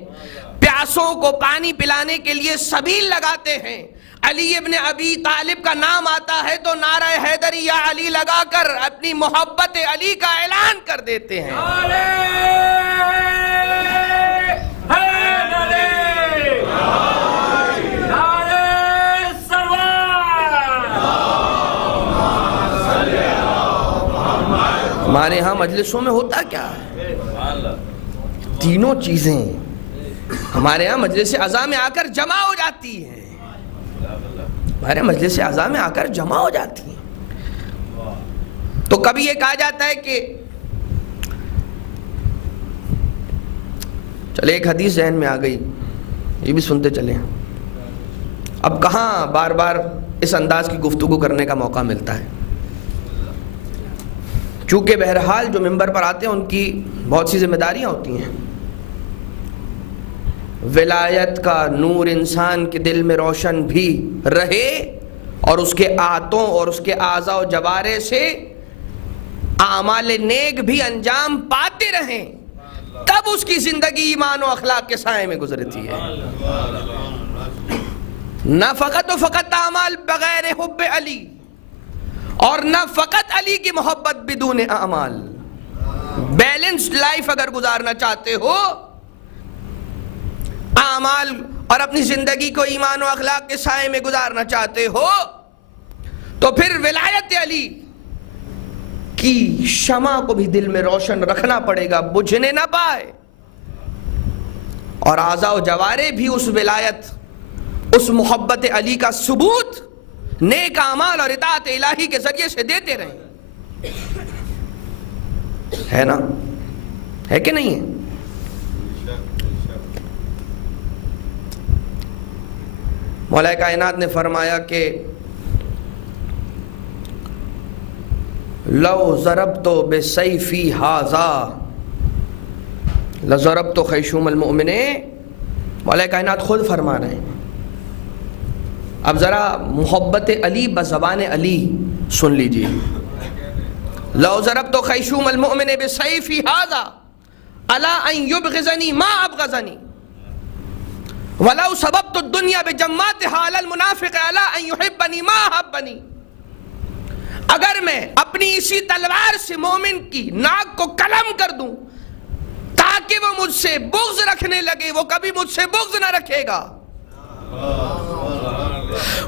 پیاسوں کو پانی پلانے کے لیے سبیل لگاتے ہیں، علی ابن ابی طالب کا نام آتا ہے تو نعرہ حیدری یا علی لگا کر اپنی محبت علی کا اعلان کر دیتے ہیں. ہمارے ہاں مجلسوں میں ہوتا کیا ہے؟ تینوں چیزیں ہمارے ہاں مجلس عزا میں آ کر جمع ہو جاتی ہیں، ہمارے مجلس عزا میں آ کر جمع ہو جاتی ہیں. تو کبھی یہ کہا جاتا ہے کہ چلے ایک حدیث ذہن میں آ گئی، یہ بھی سنتے چلیں. اب کہاں بار بار اس انداز کی گفتگو کرنے کا موقع ملتا ہے. چونکہ بہرحال جو ممبر پر آتے ہیں ان کی بہت سی ذمہ داریاں ہوتی ہیں. ولایت کا نور انسان کے دل میں روشن بھی رہے اور اس کے آتوں اور اس کے اعضاء و جوارے سے اعمال نیک بھی انجام پاتے رہیں، تب اس کی زندگی ایمان و اخلاق کے سائے میں گزرتی ہے. نہ فقط و فقط اعمال بغیر حب علی، اور نہ فقط علی کی محبت بدون اعمال. بیلنسڈ لائف اگر گزارنا چاہتے ہو، اعمال اور اپنی زندگی کو ایمان و اخلاق کے سائے میں گزارنا چاہتے ہو، تو پھر ولایت علی کی شمع کو بھی دل میں روشن رکھنا پڑے گا، بجھنے نہ پائے، اور اعضاء و جوارے بھی اس ولایت، اس محبت علی کا ثبوت نیک اعمال اور اطاعت الہی کے ذریعے سے دیتے رہیں. ہے نا؟ ہے کہ نہیں ہے؟ مولا کائنات نے فرمایا کہ لو ضربت بسیفی ھذا لضربت خیشوم المؤمن. مولا کائنات خود فرما رہے ہیں. اب ذرا محبت علی بزبان علی سن لیجئے. لو ضربت خیشوم المؤمن بسیفی ھذا الا ان یبغضنی ما ابغضنی ولو سببت الدنیا بجماتها علی المنافق الا ان یحبنی ما حبنی. اگر میں اپنی اسی تلوار سے مومن کی ناک کو قلم کر دوں تاکہ وہ مجھ سے بغض رکھنے لگے، وہ کبھی مجھ سے بغض نہ رکھے گا.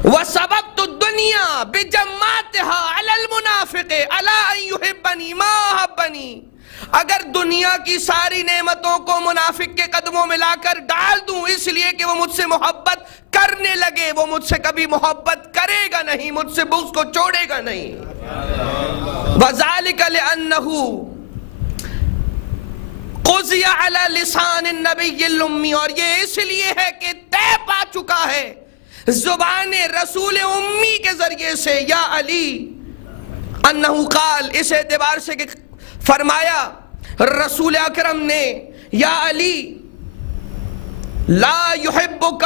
وَسَبَبْتُ الدُّنْيَا بِجَمَّاتِهَا عَلَى الْمُنَافِقِ أَلَا أَن يُحِبَّنِي مَا أَحَبَّنِي. اگر دنیا کی ساری نعمتوں کو منافق کے قدموں میں لا کر ڈال دوں اس لیے کہ وہ مجھ سے محبت کرنے لگے، وہ مجھ سے کبھی محبت کرے گا نہیں، مجھ سے بغض کو چھوڑے گا نہیں. وَذَلِكَ لِأَنَّهُ قُضِيَ عَلَى لِسَانِ النَّبِيِّ الْأُمِّي. اور یہ اس لیے ہے کہ طے پا چکا ہے زبان رسول امی کے ذریعے سے، یا علی انہو قال، اس اعتبار سے کہ فرمایا رسول اکرم نے، یا علی لا یحبک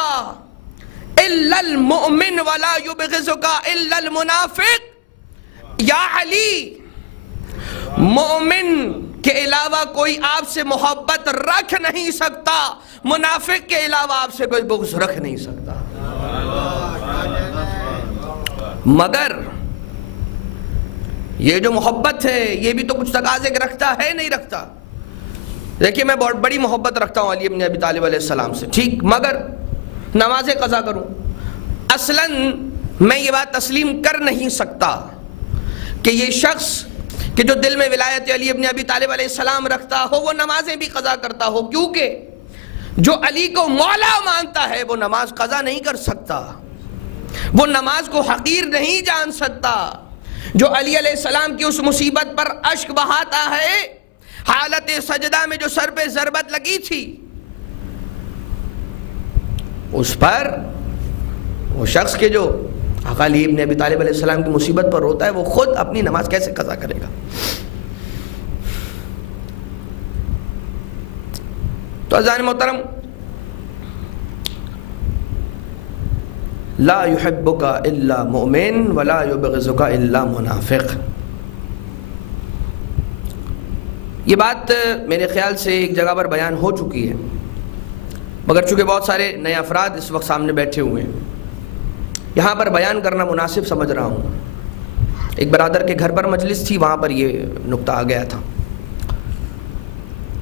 الا المؤمن ولا یبغضک الا المنافق. یا علی مومن کے علاوہ کوئی آپ سے محبت رکھ نہیں سکتا، منافق کے علاوہ آپ سے کوئی بغض رکھ نہیں سکتا. مگر یہ جو محبت ہے یہ بھی تو کچھ تقاضے رکھتا ہے نہیں رکھتا. دیکھیے میں بہت بڑی محبت رکھتا ہوں علی بن ابی طالب علیہ السلام سے، ٹھیک، مگر نماز قضا کروں. اصلاً میں یہ بات تسلیم کر نہیں سکتا کہ یہ شخص کہ جو دل میں ولایت علی بن ابی طالب علیہ السلام رکھتا ہو وہ نمازیں بھی قضا کرتا ہو، کیونکہ جو علی کو مولا مانتا ہے وہ نماز قضا نہیں کر سکتا، وہ نماز کو حقیر نہیں جان سکتا. جو علی علیہ السلام کی اس مصیبت پر اشک بہاتا ہے حالت سجدہ میں جو سر پہ ضربت لگی تھی، اس پر وہ شخص کے جو آقا علی ابن ابی طالب علیہ السلام کی مصیبت پر روتا ہے وہ خود اپنی نماز کیسے قضا کرے گا؟ تو عزیزان محترم، لا یحبک الا مؤمن ولا یبغضک الا منافق. یہ بات میرے خیال سے ایک جگہ پر بیان ہو چکی ہے، مگر چونکہ بہت سارے نئے افراد اس وقت سامنے بیٹھے ہوئے ہیں یہاں پر بیان کرنا مناسب سمجھ رہا ہوں. ایک برادر کے گھر پر مجلس تھی، وہاں پر یہ نقطہ آ گیا تھا،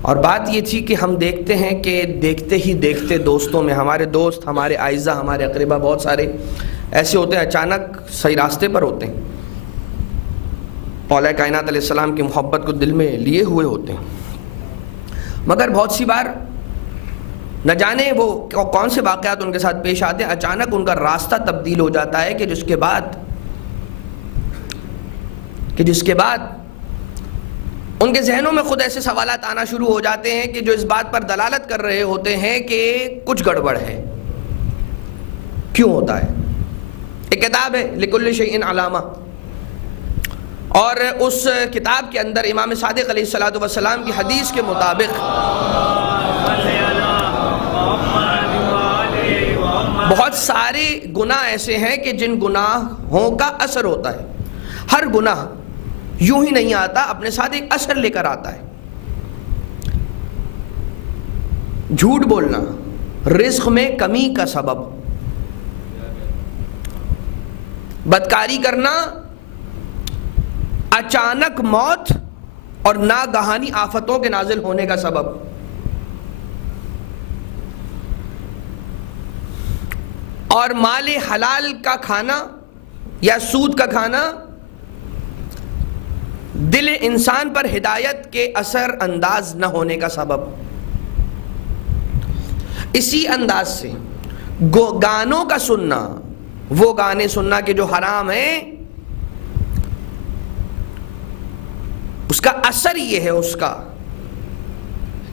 اور بات یہ تھی کہ ہم دیکھتے ہیں کہ دیکھتے ہی دیکھتے دوستوں میں ہمارے دوست، ہمارے اعزہ، ہمارے اقربا بہت سارے ایسے ہوتے ہیں اچانک صحیح راستے پر ہوتے ہیں، مولا کائنات علیہ السلام کی محبت کو دل میں لیے ہوئے ہوتے ہیں، مگر بہت سی بار نہ جانے وہ کون سے واقعات ان کے ساتھ پیش آتے ہیں، اچانک ان کا راستہ تبدیل ہو جاتا ہے کہ جس کے بعد ان کے ذہنوں میں خود ایسے سوالات آنا شروع ہو جاتے ہیں کہ جو اس بات پر دلالت کر رہے ہوتے ہیں کہ کچھ گڑبڑ ہے. کیوں ہوتا ہے؟ ایک کتاب ہے لکل شیء علامہ، اور اس کتاب کے اندر امام صادق علیہ الصلوۃ والسلام کی حدیث کے مطابق بہت سارے گناہ ایسے ہیں کہ جن گناہوں کا اثر ہوتا ہے. ہر گناہ یوں ہی نہیں آتا، اپنے ساتھ ایک اثر لے کر آتا ہے. جھوٹ بولنا رزق میں کمی کا سبب، بدکاری کرنا اچانک موت اور ناگہانی آفتوں کے نازل ہونے کا سبب، اور مال حلال کا کھانا یا سود کا کھانا دل انسان پر ہدایت کے اثر انداز نہ ہونے کا سبب. اسی انداز سے گانوں کا سننا، وہ گانے سننا کہ جو حرام ہیں، اس کا اثر یہ ہے اس کا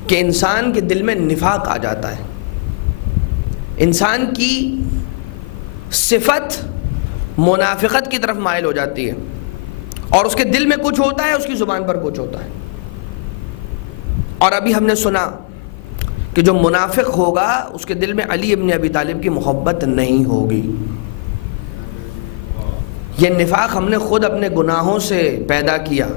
کہ انسان کے دل میں نفاق آ جاتا ہے. انسان کی صفت منافقت کی طرف مائل ہو جاتی ہے، اور اس کے دل میں کچھ ہوتا ہے، اس کی زبان پر کچھ ہوتا ہے. اور ابھی ہم نے سنا کہ جو منافق ہوگا اس کے دل میں علی ابن ابی طالب کی محبت نہیں ہوگی. یہ نفاق ہم نے خود اپنے گناہوں سے پیدا کیا.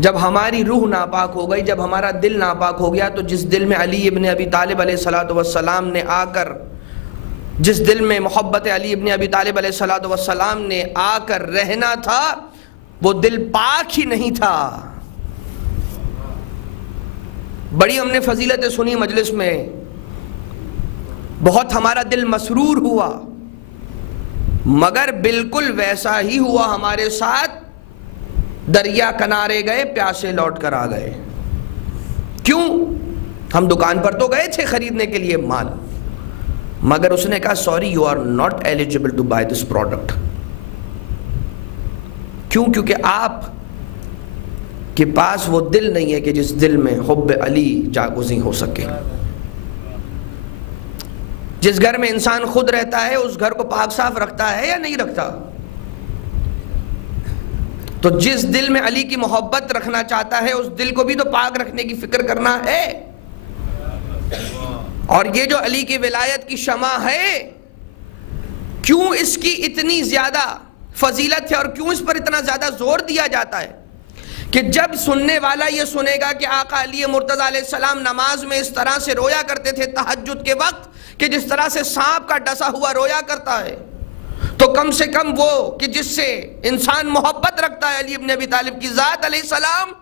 جب ہماری روح ناپاک ہو گئی، جب ہمارا دل ناپاک ہو گیا، تو جس دل میں علی ابن ابی طالب علیہ الصلوۃ والسلام نے آ کر، جس دل میں محبت علی ابن ابی طالب علیہ الصلوۃ والسلام نے آ کر رہنا تھا، وہ دل پاک ہی نہیں تھا. بڑی ہم نے فضیلتیں سنی مجلس میں، بہت ہمارا دل مسرور ہوا، مگر بالکل ویسا ہی ہوا ہمارے ساتھ. دریا کنارے گئے، پیاسے لوٹ کر آ گئے. کیوں؟ ہم دکان پر تو گئے تھے خریدنے کے لیے مال، مگر اس نے کہا sorry you are not eligible to buy this product. کیوں؟ کیونکہ آپ کے پاس وہ دل نہیں ہے کہ جس دل میں حب علی جاگزیں ہو سکے. جس گھر میں انسان خود رہتا ہے اس گھر کو پاک صاف رکھتا ہے یا نہیں رکھتا؟ تو جس دل میں علی کی محبت رکھنا چاہتا ہے اس دل کو بھی تو پاک رکھنے کی فکر کرنا ہے. اور یہ جو علی کی ولایت کی شمع ہے، کیوں اس کی اتنی زیادہ فضیلت ہے اور کیوں اس پر اتنا زیادہ زور دیا جاتا ہے کہ جب سننے والا یہ سنے گا کہ آقا علی مرتضیٰ علیہ السلام نماز میں اس طرح سے رویا کرتے تھے تہجد کے وقت کہ جس طرح سے سانپ کا ڈسا ہوا رویا کرتا ہے، تو کم سے کم وہ کہ جس سے انسان محبت رکھتا ہے علی ابن ابی طالب کی ذات علیہ السلام،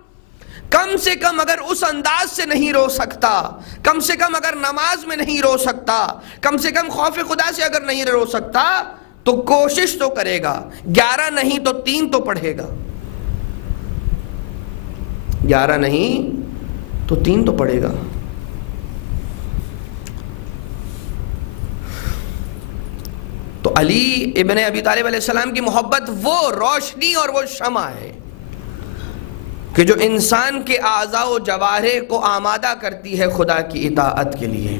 کم سے کم اگر اس انداز سے نہیں رو سکتا، کم سے کم اگر نماز میں نہیں رو سکتا، کم سے کم خوف خدا سے اگر نہیں رو سکتا، تو کوشش تو کرے گا. 11 نہیں تو 3 تو پڑھے گا. 11 نہیں تو 3 تو پڑھے گا. تو علی ابن ابی طالب علیہ السلام کی محبت وہ روشنی اور وہ شمع ہے کہ جو انسان کے اعضاء و جوارح کو آمادہ کرتی ہے خدا کی اطاعت کے لیے.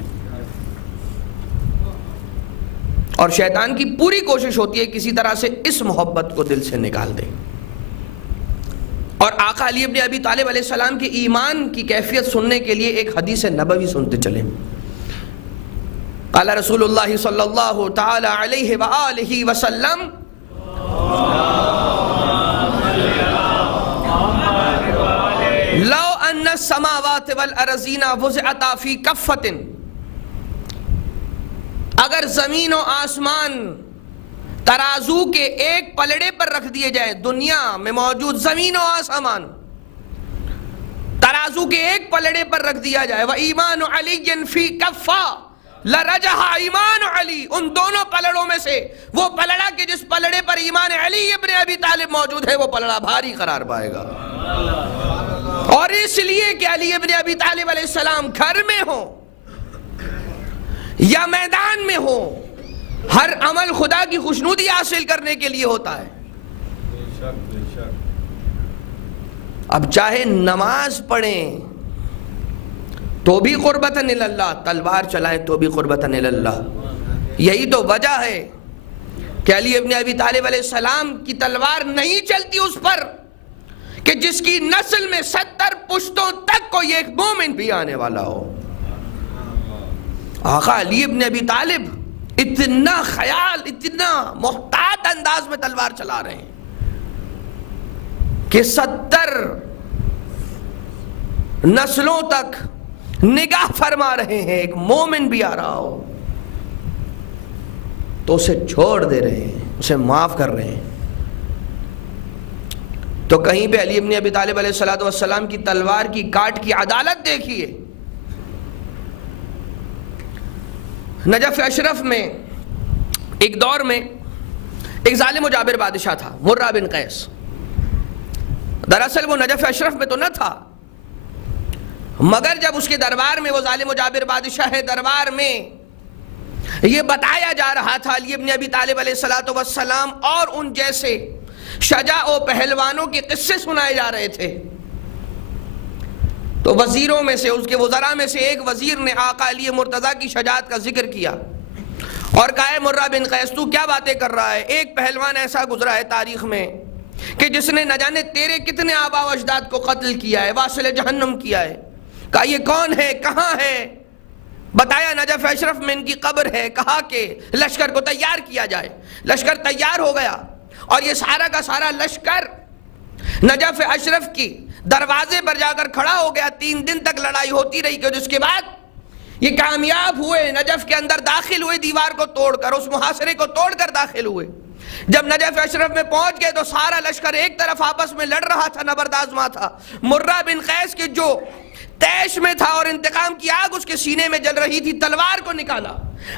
اور شیطان کی پوری کوشش ہوتی ہے کسی طرح سے اس محبت کو دل سے نکال دے. اور آقا علی ابن ابی طالب علیہ السلام کے ایمان کی کیفیت سننے کے لیے ایک حدیث نبوی سنتے چلیں. قال رسول اللہ صلی اللہ تعالی علیہ وآلہ وسلم لو ان السماوات والارضین وضعتا فی کفۃ، اگر زمین و آسمان ترازو کے ایک پلڑے پر رکھ دیے جائے، دنیا میں موجود زمین و آسمان ترازو کے ایک پلڑے پر رکھ دیا جائے، وَإِيمَانُ عَلِيٍّ فِي كَفَّةٍ لَرَجَحَ ایمان علی، ان دونوں پلڑوں میں سے وہ پلڑا کہ جس پلڑے پر ایمان علی ابن ابی طالب موجود ہے وہ پلڑا بھاری قرار پائے گا. اور اس لیے کہ علی ابن ابی طالب علیہ السلام گھر میں ہو یا میدان میں ہو، ہر عمل خدا کی خوشنودی حاصل کرنے کے لیے ہوتا ہے. اب چاہے نماز پڑھیں تو بھی قربتاً اللہ، تلوار چلائیں تو بھی قربتاً اللہ. یہی تو وجہ ہے کہ علی ابن ابی طالب علیہ السلام کی تلوار نہیں چلتی اس پر کہ جس کی نسل میں 70 پشتوں تک کوئی ایک مومن بھی آنے والا ہو. آقا علی ابن ابی طالب اتنا خیال، اتنا محتاط انداز میں تلوار چلا رہے ہیں کہ 70 نسلوں تک نگاہ فرما رہے ہیں، ایک مومن بھی آ رہا ہو تو اسے چھوڑ دے رہے ہیں، اسے معاف کر رہے ہیں. تو کہیں پہ علی ابن ابی طالب علیہ السلام کی تلوار کی کاٹ کی عدالت دیکھیے. نجف اشرف میں ایک دور میں ایک ظالم و جابر بادشاہ تھا، مرہ بن قیس. دراصل وہ نجف اشرف میں تو نہ تھا، مگر جب اس کے دربار میں وہ ظالم و جابر بادشاہ ہے، دربار میں یہ بتایا جا رہا تھا علی ابن ابی طالب علیہ السلام اور ان جیسے شجاع و پہلوانوں کے قصے سنائے جا رہے تھے، تو وزیروں میں سے، اس کے وزراء میں سے ایک وزیر نے آقا علی مرتضیٰ کی شجاعت کا ذکر کیا اور کہا ہے مرہ بن قیس تو کیا باتیں کر رہا ہے؟ ایک پہلوان ایسا گزرا ہے تاریخ میں کہ جس نے نہ جانے تیرے کتنے آبا و اجداد کو قتل کیا ہے، واصل جہنم کیا ہے. کہا یہ کون ہے، کہاں ہے؟ بتایا نجف اشرف میں ان کی قبر ہے. کہا کہ لشکر کو تیار کیا جائے. لشکر تیار ہو گیا اور یہ سارا کا سارا لشکر نجف اشرف کی دروازے پر جا کر کھڑا ہو گیا. 3 دن تک لڑائی ہوتی رہی کہ جس کے بعد یہ کامیاب ہوئے، نجف کے اندر داخل ہوئے، دیوار کو توڑ کر، اس محاصرے کو توڑ کر داخل ہوئے. جب نجف اشرف میں پہنچ گئے تو سارا لشکر ایک طرف آپس میں لڑ رہا تھا، نبردآزماں تھا. مرہ بن قیس کے جو تیش میں تھا اور انتقام کی آگ اس کے سینے میں جل رہی تھی، تلوار کو نکالا.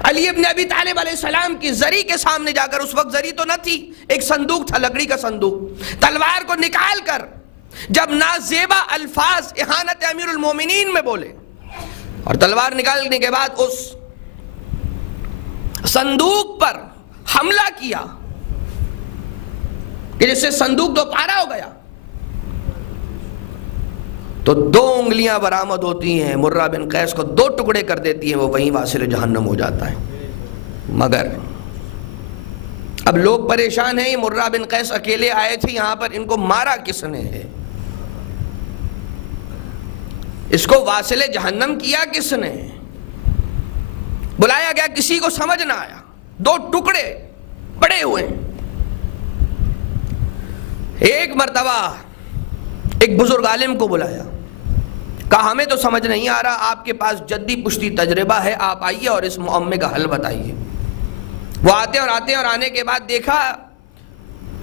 علی ابن ابی طالب علیہ السلام کی زری کے سامنے جا کر، اس وقت زری تو نہ تھی، ایک صندوق تھا، لکڑی کا صندوق، تلوار کو نکال کر جب نازیبا الفاظ اہانت امیر المومنین میں بولے اور تلوار نکالنے کے بعد اس صندوق پر حملہ کیا کہ جس سے صندوق دو پارا ہو گیا، تو 2 انگلیاں برآمد ہوتی ہیں، مرہ بن قیس کو 2 ٹکڑے کر دیتی ہیں، وہ وہیں واصل جہنم ہو جاتا ہے. مگر اب لوگ پریشان ہیں، یہ مرہ بن قیس اکیلے آئے تھے یہاں پر، ان کو مارا کس نے ہے؟ اس کو واصل جہنم کیا کس نے؟ بلایا گیا، کسی کو سمجھ نہ آیا، 2 ٹکڑے پڑے ہوئے. ایک مرتبہ ایک بزرگ عالم کو بلایا، کہا ہمیں تو سمجھ نہیں آ رہا، آپ کے پاس جدی پشتی تجربہ ہے، آپ آئیے اور اس معمے کا حل بتائیے. وہ آتے اور آنے کے بعد دیکھا،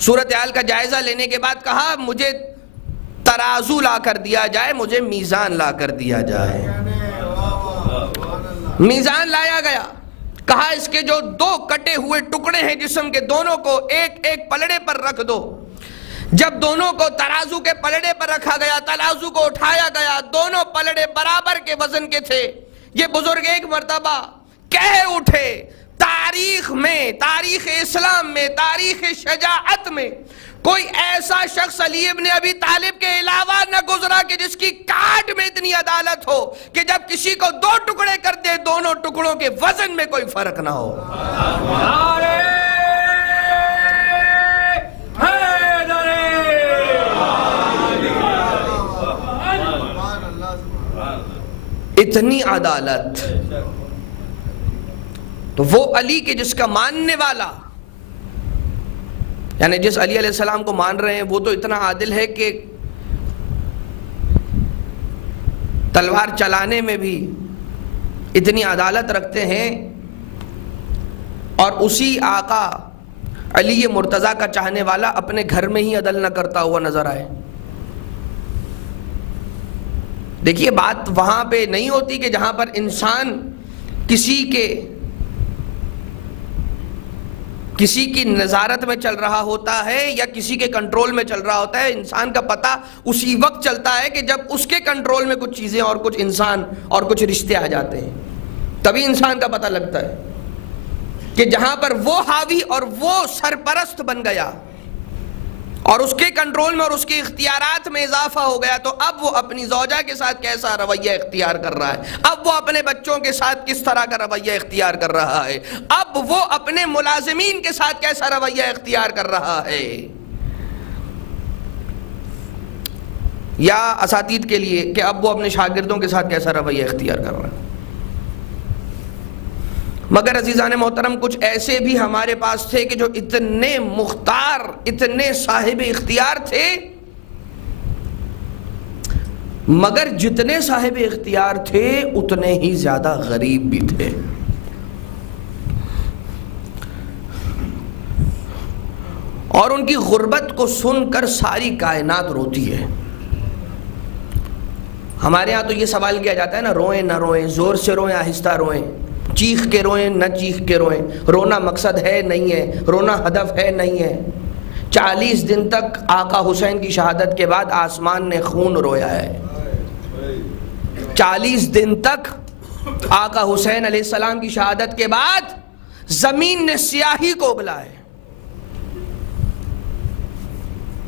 صورتحال کا جائزہ لینے کے بعد کہا مجھے ترازو لا کر دیا جائے، مجھے میزان لا کر دیا جائے. میزان لایا گیا. کہا اس کے جو 2 کٹے ہوئے ٹکڑے ہیں جسم کے، دونوں کو ایک ایک پلڑے پر رکھ دو. جب دونوں کو ترازو کے پلڑے پر رکھا گیا، ترازو کو اٹھایا گیا، دونوں پلڑے برابر کے وزن کے تھے. یہ بزرگ ایک مرتبہ کہہ اٹھے، تاریخ میں، تاریخ اسلام میں، تاریخ شجاعت میں کوئی ایسا شخص علی ابن ابی طالب کے علاوہ نہ گزرا کہ جس کی کاٹ میں اتنی عدالت ہو کہ جب کسی کو 2 ٹکڑے کر دے، دونوں ٹکڑوں کے وزن میں کوئی فرق نہ ہو. اتنی عدالت. تو وہ علی کے جس کا ماننے والا، یعنی جس علی علیہ السلام کو مان رہے ہیں، وہ تو اتنا عادل ہے کہ تلوار چلانے میں بھی اتنی عدالت رکھتے ہیں، اور اسی آقا علی مرتضیٰ کا چاہنے والا اپنے گھر میں ہی عدل نہ کرتا ہوا نظر آئے. دیکھیے بات وہاں پہ نہیں ہوتی کہ جہاں پر انسان کسی کی نظارت میں چل رہا ہوتا ہے یا کسی کے کنٹرول میں چل رہا ہوتا ہے. انسان کا پتہ اسی وقت چلتا ہے کہ جب اس کے کنٹرول میں کچھ چیزیں اور کچھ انسان اور کچھ رشتے آ جاتے ہیں، تبھی انسان کا پتہ لگتا ہے کہ جہاں پر وہ حاوی اور وہ سرپرست بن گیا اور اس کے کنٹرول میں اور اس کے اختیارات میں اضافہ ہو گیا، تو اب وہ اپنی زوجہ کے ساتھ کیسا رویہ اختیار کر رہا ہے، اب وہ اپنے بچوں کے ساتھ کس طرح کا رویہ اختیار کر رہا ہے، اب وہ اپنے ملازمین کے ساتھ کیسا رویہ اختیار کر رہا ہے، یا اساتید کے لیے کہ اب وہ اپنے شاگردوں کے ساتھ کیسا رویہ اختیار کر رہا ہے۔ مگر عزیزان محترم، کچھ ایسے بھی ہمارے پاس تھے کہ جو اتنے مختار، اتنے صاحب اختیار تھے، مگر جتنے صاحب اختیار تھے اتنے ہی زیادہ غریب بھی تھے۔ اور ان کی غربت کو سن کر ساری کائنات روتی ہے۔ ہمارے ہاں تو یہ سوال کیا جاتا ہے نا، روئیں نہ روئیں، زور سے روئیں آہستہ روئیں، چیخ کے روئیں نہ چیخ کے روئیں، رونا مقصد ہے نہیں ہے، رونا ہدف ہے نہیں ہے۔ 40 دن تک آقا حسین کی شہادت کے بعد آسمان نے خون رویا ہے، 40 دن تک آقا حسین علیہ السلام کی شہادت کے بعد زمین نے سیاہی کو اگلا ہے،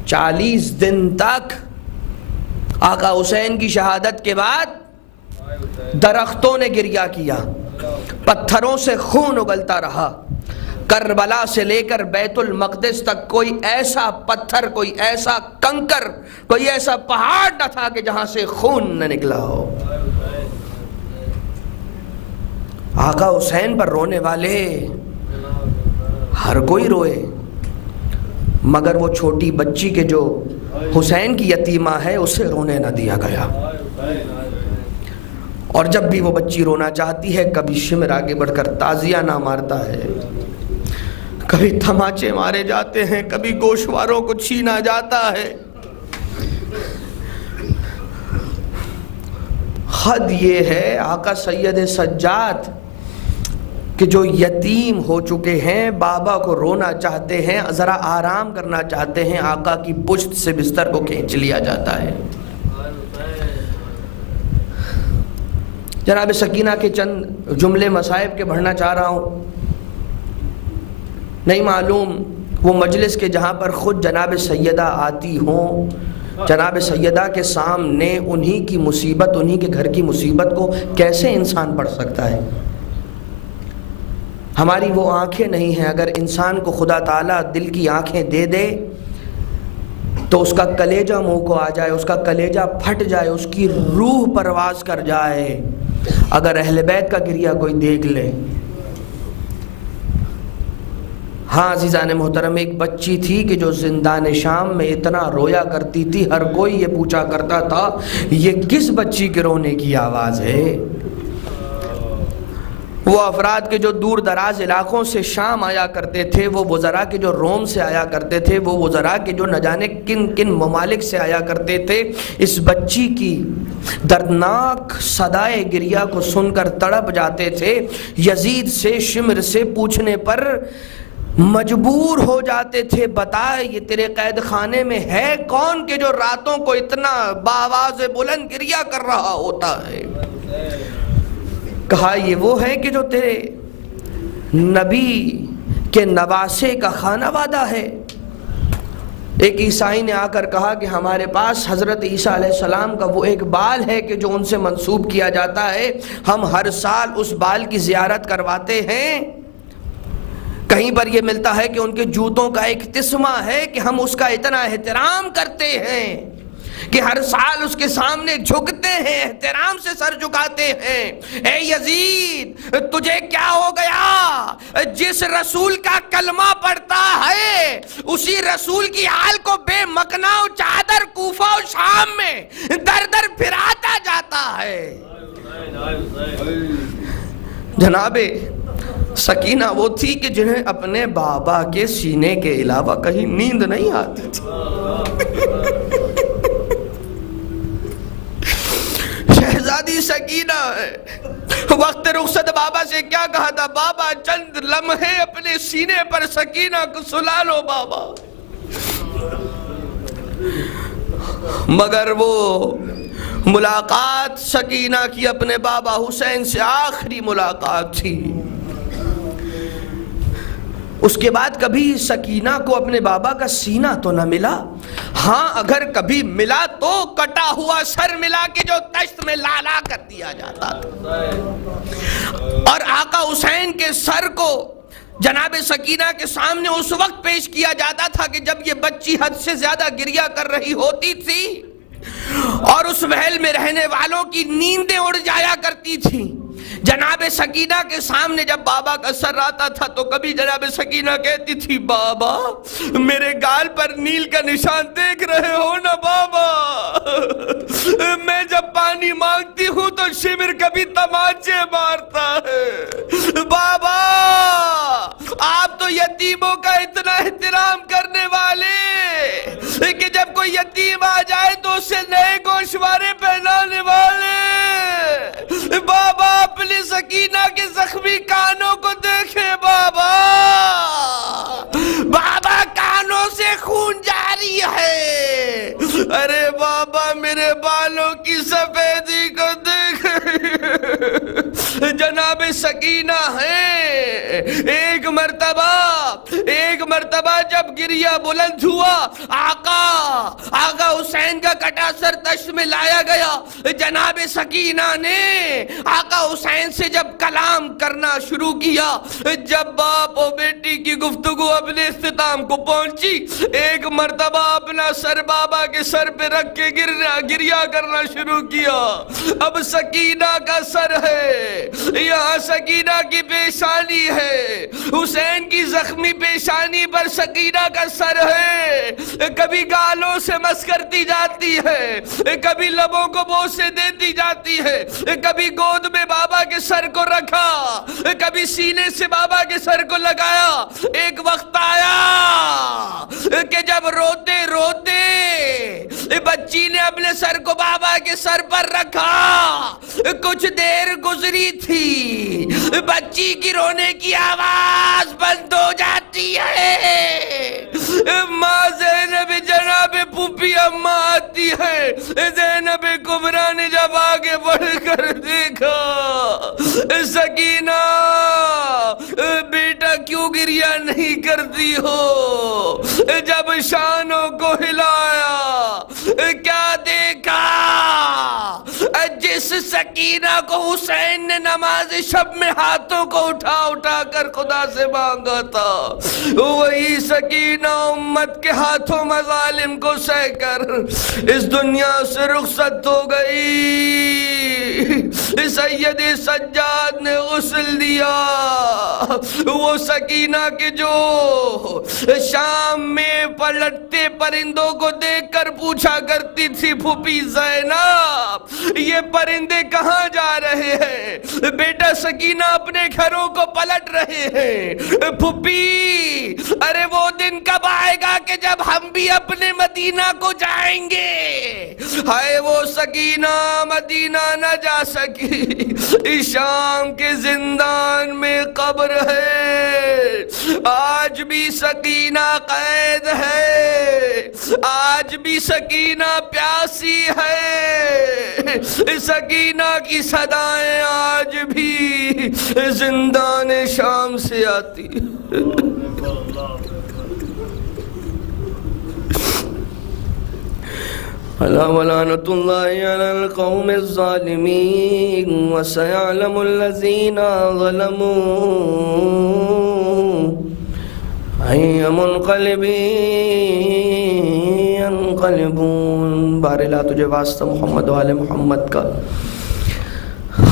40 دن تک آقا حسین کی شہادت کے بعد درختوں نے گریہ کیا، پتھروں سے خون اگلتا رہا، کربلا سے لے کر بیت المقدس تک کوئی ایسا پتھر، کوئی ایسا کنکر، کوئی ایسا پہاڑ نہ تھا کہ جہاں سے خون نہ نکلا ہو۔ آقا حسین پر رونے والے ہر کوئی روئے، مگر وہ چھوٹی بچی کے جو حسین کی یتیمہ ہے اسے رونے نہ دیا گیا۔ اور جب بھی وہ بچی رونا چاہتی ہے، کبھی شمر آگے بڑھ کر تعزیہ نہ مارتا ہے، کبھی تھماچے مارے جاتے ہیں، کبھی گوشواروں کو چھینا جاتا ہے۔ حد یہ ہے آقا سید سجاد کہ جو یتیم ہو چکے ہیں، بابا کو رونا چاہتے ہیں، ذرا آرام کرنا چاہتے ہیں، آقا کی پشت سے بستر کو کھینچ لیا جاتا ہے۔ جناب سکینہ کے چند جملے مصائب کے پڑھنا چاہ رہا ہوں۔ نہیں معلوم وہ مجلس کے جہاں پر خود جناب سیدہ آتی ہوں، جناب سیدہ کے سامنے انہی کی مصیبت، انہی کے گھر کی مصیبت کو کیسے انسان پڑھ سکتا ہے۔ ہماری وہ آنکھیں نہیں ہیں، اگر انسان کو خدا تعالیٰ دل کی آنکھیں دے دے تو اس کا کلیجہ منہ کو آ جائے، اس کا کلیجہ پھٹ جائے، اس کی روح پرواز کر جائے اگر اہل بیت کا گریہ کوئی دیکھ لے۔ ہاں عزیزان محترم، ایک بچی تھی کہ جو زندان شام میں اتنا رویا کرتی تھی، ہر کوئی یہ پوچھا کرتا تھا یہ کس بچی کے رونے کی آواز ہے۔ وہ افراد کے جو دور دراز علاقوں سے شام آیا کرتے تھے، وہ وزراء کے جو روم سے آیا کرتے تھے، وہ وزراء کے جو نہ جانے کن کن ممالک سے آیا کرتے تھے، اس بچی کی دردناک صدائے گریہ کو سن کر تڑپ جاتے تھے۔ یزید سے، شمر سے پوچھنے پر مجبور ہو جاتے تھے، بتا یہ تیرے قید خانے میں ہے کون کہ جو راتوں کو اتنا بآواز بلند گریہ کر رہا ہوتا ہے۔ کہا یہ وہ ہے کہ جو تیرے نبی کے نواسے کا خانہ وعدہ ہے۔ ایک عیسائی نے آ کر کہا کہ ہمارے پاس حضرت عیسیٰ علیہ السلام کا وہ ایک بال ہے کہ جو ان سے منسوب کیا جاتا ہے، ہم ہر سال اس بال کی زیارت کرواتے ہیں۔ کہیں پر یہ ملتا ہے کہ ان کے جوتوں کا ایک تسمہ ہے کہ ہم اس کا اتنا احترام کرتے ہیں کہ ہر سال اس کے سامنے جھکتے ہیں، احترام سے سر جھکاتے ہیں۔ اے یزید، تجھے کیا ہو گیا؟ جس رسول کا کلمہ پڑھتا ہے اسی رسول کی حال کو بے مکنا و چادر کوفہ و شام میں در در پھراتا جاتا ہے۔ جناب سکینہ وہ تھی کہ جنہیں اپنے بابا کے سینے کے علاوہ کہیں نیند نہیں آتی تھی۔ شہزادی سکینہ وقت رخصت بابا سے کیا کہا تھا؟ بابا چند لمحے اپنے سینے پر سکینہ کو سلا لو بابا۔ مگر وہ ملاقات سکینہ کی اپنے بابا حسین سے آخری ملاقات تھی۔ اس کے بعد کبھی سکینہ کو اپنے بابا کا سینہ تو نہ ملا، ہاں اگر کبھی ملا تو کٹا ہوا سر ملا کے جو تشت میں لالا کر دیا جاتا تھا، اور آقا حسین کے سر کو جناب سکینہ کے سامنے اس وقت پیش کیا جاتا تھا کہ جب یہ بچی حد سے زیادہ گریہ کر رہی ہوتی تھی اور اس محل میں رہنے والوں کی نیندیں اڑ جایا کرتی تھیں۔ جناب سکینہ کے سامنے جب بابا کا سر آتا تھا تو کبھی جناب سکینہ کہتی تھی بابا میرے گال پر نیل کا نشان دیکھ رہے ہو نا بابا، میں جب پانی مانگتی ہوں تو شمر کبھی تماچے مارتا ہے، بابا آپ تو یتیموں کا اتنا احترام کرنے والے کہ جب کوئی یتیم آ جائے تو اسے نئے گوشوارے پہنانے والے، بابا اپنی سکینہ کے زخمی کانوں کو دیکھیں بابا، بابا کانوں سے خون جاری ہے، ارے بابا میرے بالوں کی سفیدی کو دیکھیں، جناب سکینہ ہے۔ ایک مرتبہ جب گریہ بلند ہوا، آقا حسین کا کٹا سر تشت میں لایا گیا، جناب سکینہ نے آقا حسین سے جب کلام کرنا شروع کیا، جب باپ و بیٹی کی گفتگو اپنے اختتام کو پہنچی، ایک مرتبہ اپنا سر بابا کے سر پہ رکھ کے گریہ کرنا شروع کیا۔ اب سکینہ کا سر ہے، یہاں سکینہ کی پیشانی ہے، حسین کی زخمی پیشانی پر سکینہ کا سر ہے، کبھی گالوں سے مس کرتی جاتی ہے، کبھی لبوں کو بوسے دیتی جاتی ہے، کبھی گود میں بابا کے سر کو رکھا، کبھی سینے سے بابا کے سر کو لگایا۔ ایک وقت آیا کہ جب روتے روتے بچی نے اپنے سر کو بابا کے سر پر رکھا، کچھ دیر گزری تھی، بچی کی رونے کی آواز بند ہو جاتی ہے، ماں زینب جناب پھوپھی اماں آتی ہے، زینب کبریٰ نے جب آگے بڑھ کر دیکھا، سکینہ بیٹا کیوں گریہ نہیں کرتی ہو؟ جب شانوں کو ہلایا کیا دیکھا؟ جس سکینہ کو حسین نے نماز شب میں ہاتھوں کو اٹھا اٹھا کر خدا سے مانگا تھا، وہی سکینہ امت کے ہاتھوں مظالم کو سہ کر اس دنیا سے رخصت ہو گئی۔ سید سجاد نے غسل دیا، وہ سکینہ کے جو شام میں پلٹتے پرندوں کو دیکھ کر پوچھا کرتی تھی پھوپھی زینب یہ پرندے کہاں جا رہے ہیں؟ بیٹا سکینہ اپنے گھروں کو پلٹ رہے ہیں۔ پھوپھی ارے وہ دن کب آئے گا کہ جب ہم بھی اپنے مدینہ کو جائیں گے؟ ہائے وہ سکینہ مدینہ نہ جا سکی، شام کے زندان میں قبر ہے، آج بھی سکینہ قید ہے، آج بھی سکینہ پیاسی ہے، سکینہ کی صدائیں آج بھی زندان شام سے آتی۔ الا ولعنۃ اللہ علی القوم الظالمین وسيعلم الذین ظلموا أي منقلب ينقلبون۔ بارلا تجھے واسطہ محمد و آل محمد کا،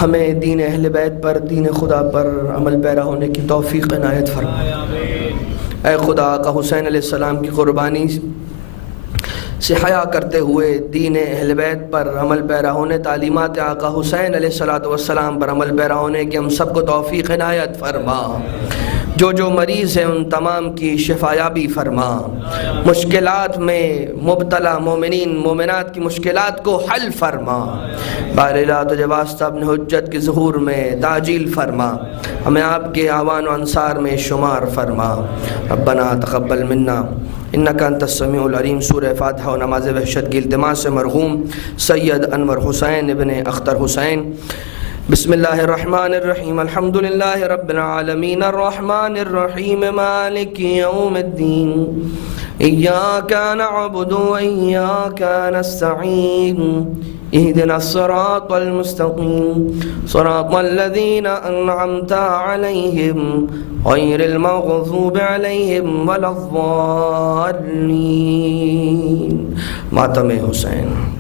ہمیں دین اہل بیت پر، دین خدا پر عمل پیرا ہونے کی توفیق عنایت فرما۔ اے خدا آقا حسین علیہ السلام کی قربانی سے حیا کرتے ہوئے دین اہل بیت پر عمل پیرا ہونے، تعلیمات آقا حسین علیہ السلام پر عمل پیرا ہونے کی ہم سب کو توفیق عنایت فرما۔ جو مریض ہیں ان تمام کی شفایابی فرما، مشکلات میں مبتلا مومنین مومنات کی مشکلات کو حل فرما۔ بار الہ تجھے واسطہ اپنے حجت کی ظہور میں تعجیل فرما، ہمیں آپ کے اعوان و انصار میں شمار فرما۔ ربنا تقبل منا انک انت السمیع العلیم۔ سورہ فاتحہ و نماز وحشت کی التماس سے مرحوم سید انور حسین ابن اختر حسین بسم اللہ الرحمن الرحیم الحمد للہ رب العالمین الرحمن الرحیم مالک یوم الدین ایاک نعبد و ایاک نستعین اهدنا الصراط المستقیم صراط الذین انعمت علیہم غیر المغضوب علیہم ولا الضالین۔ ماتم حسین۔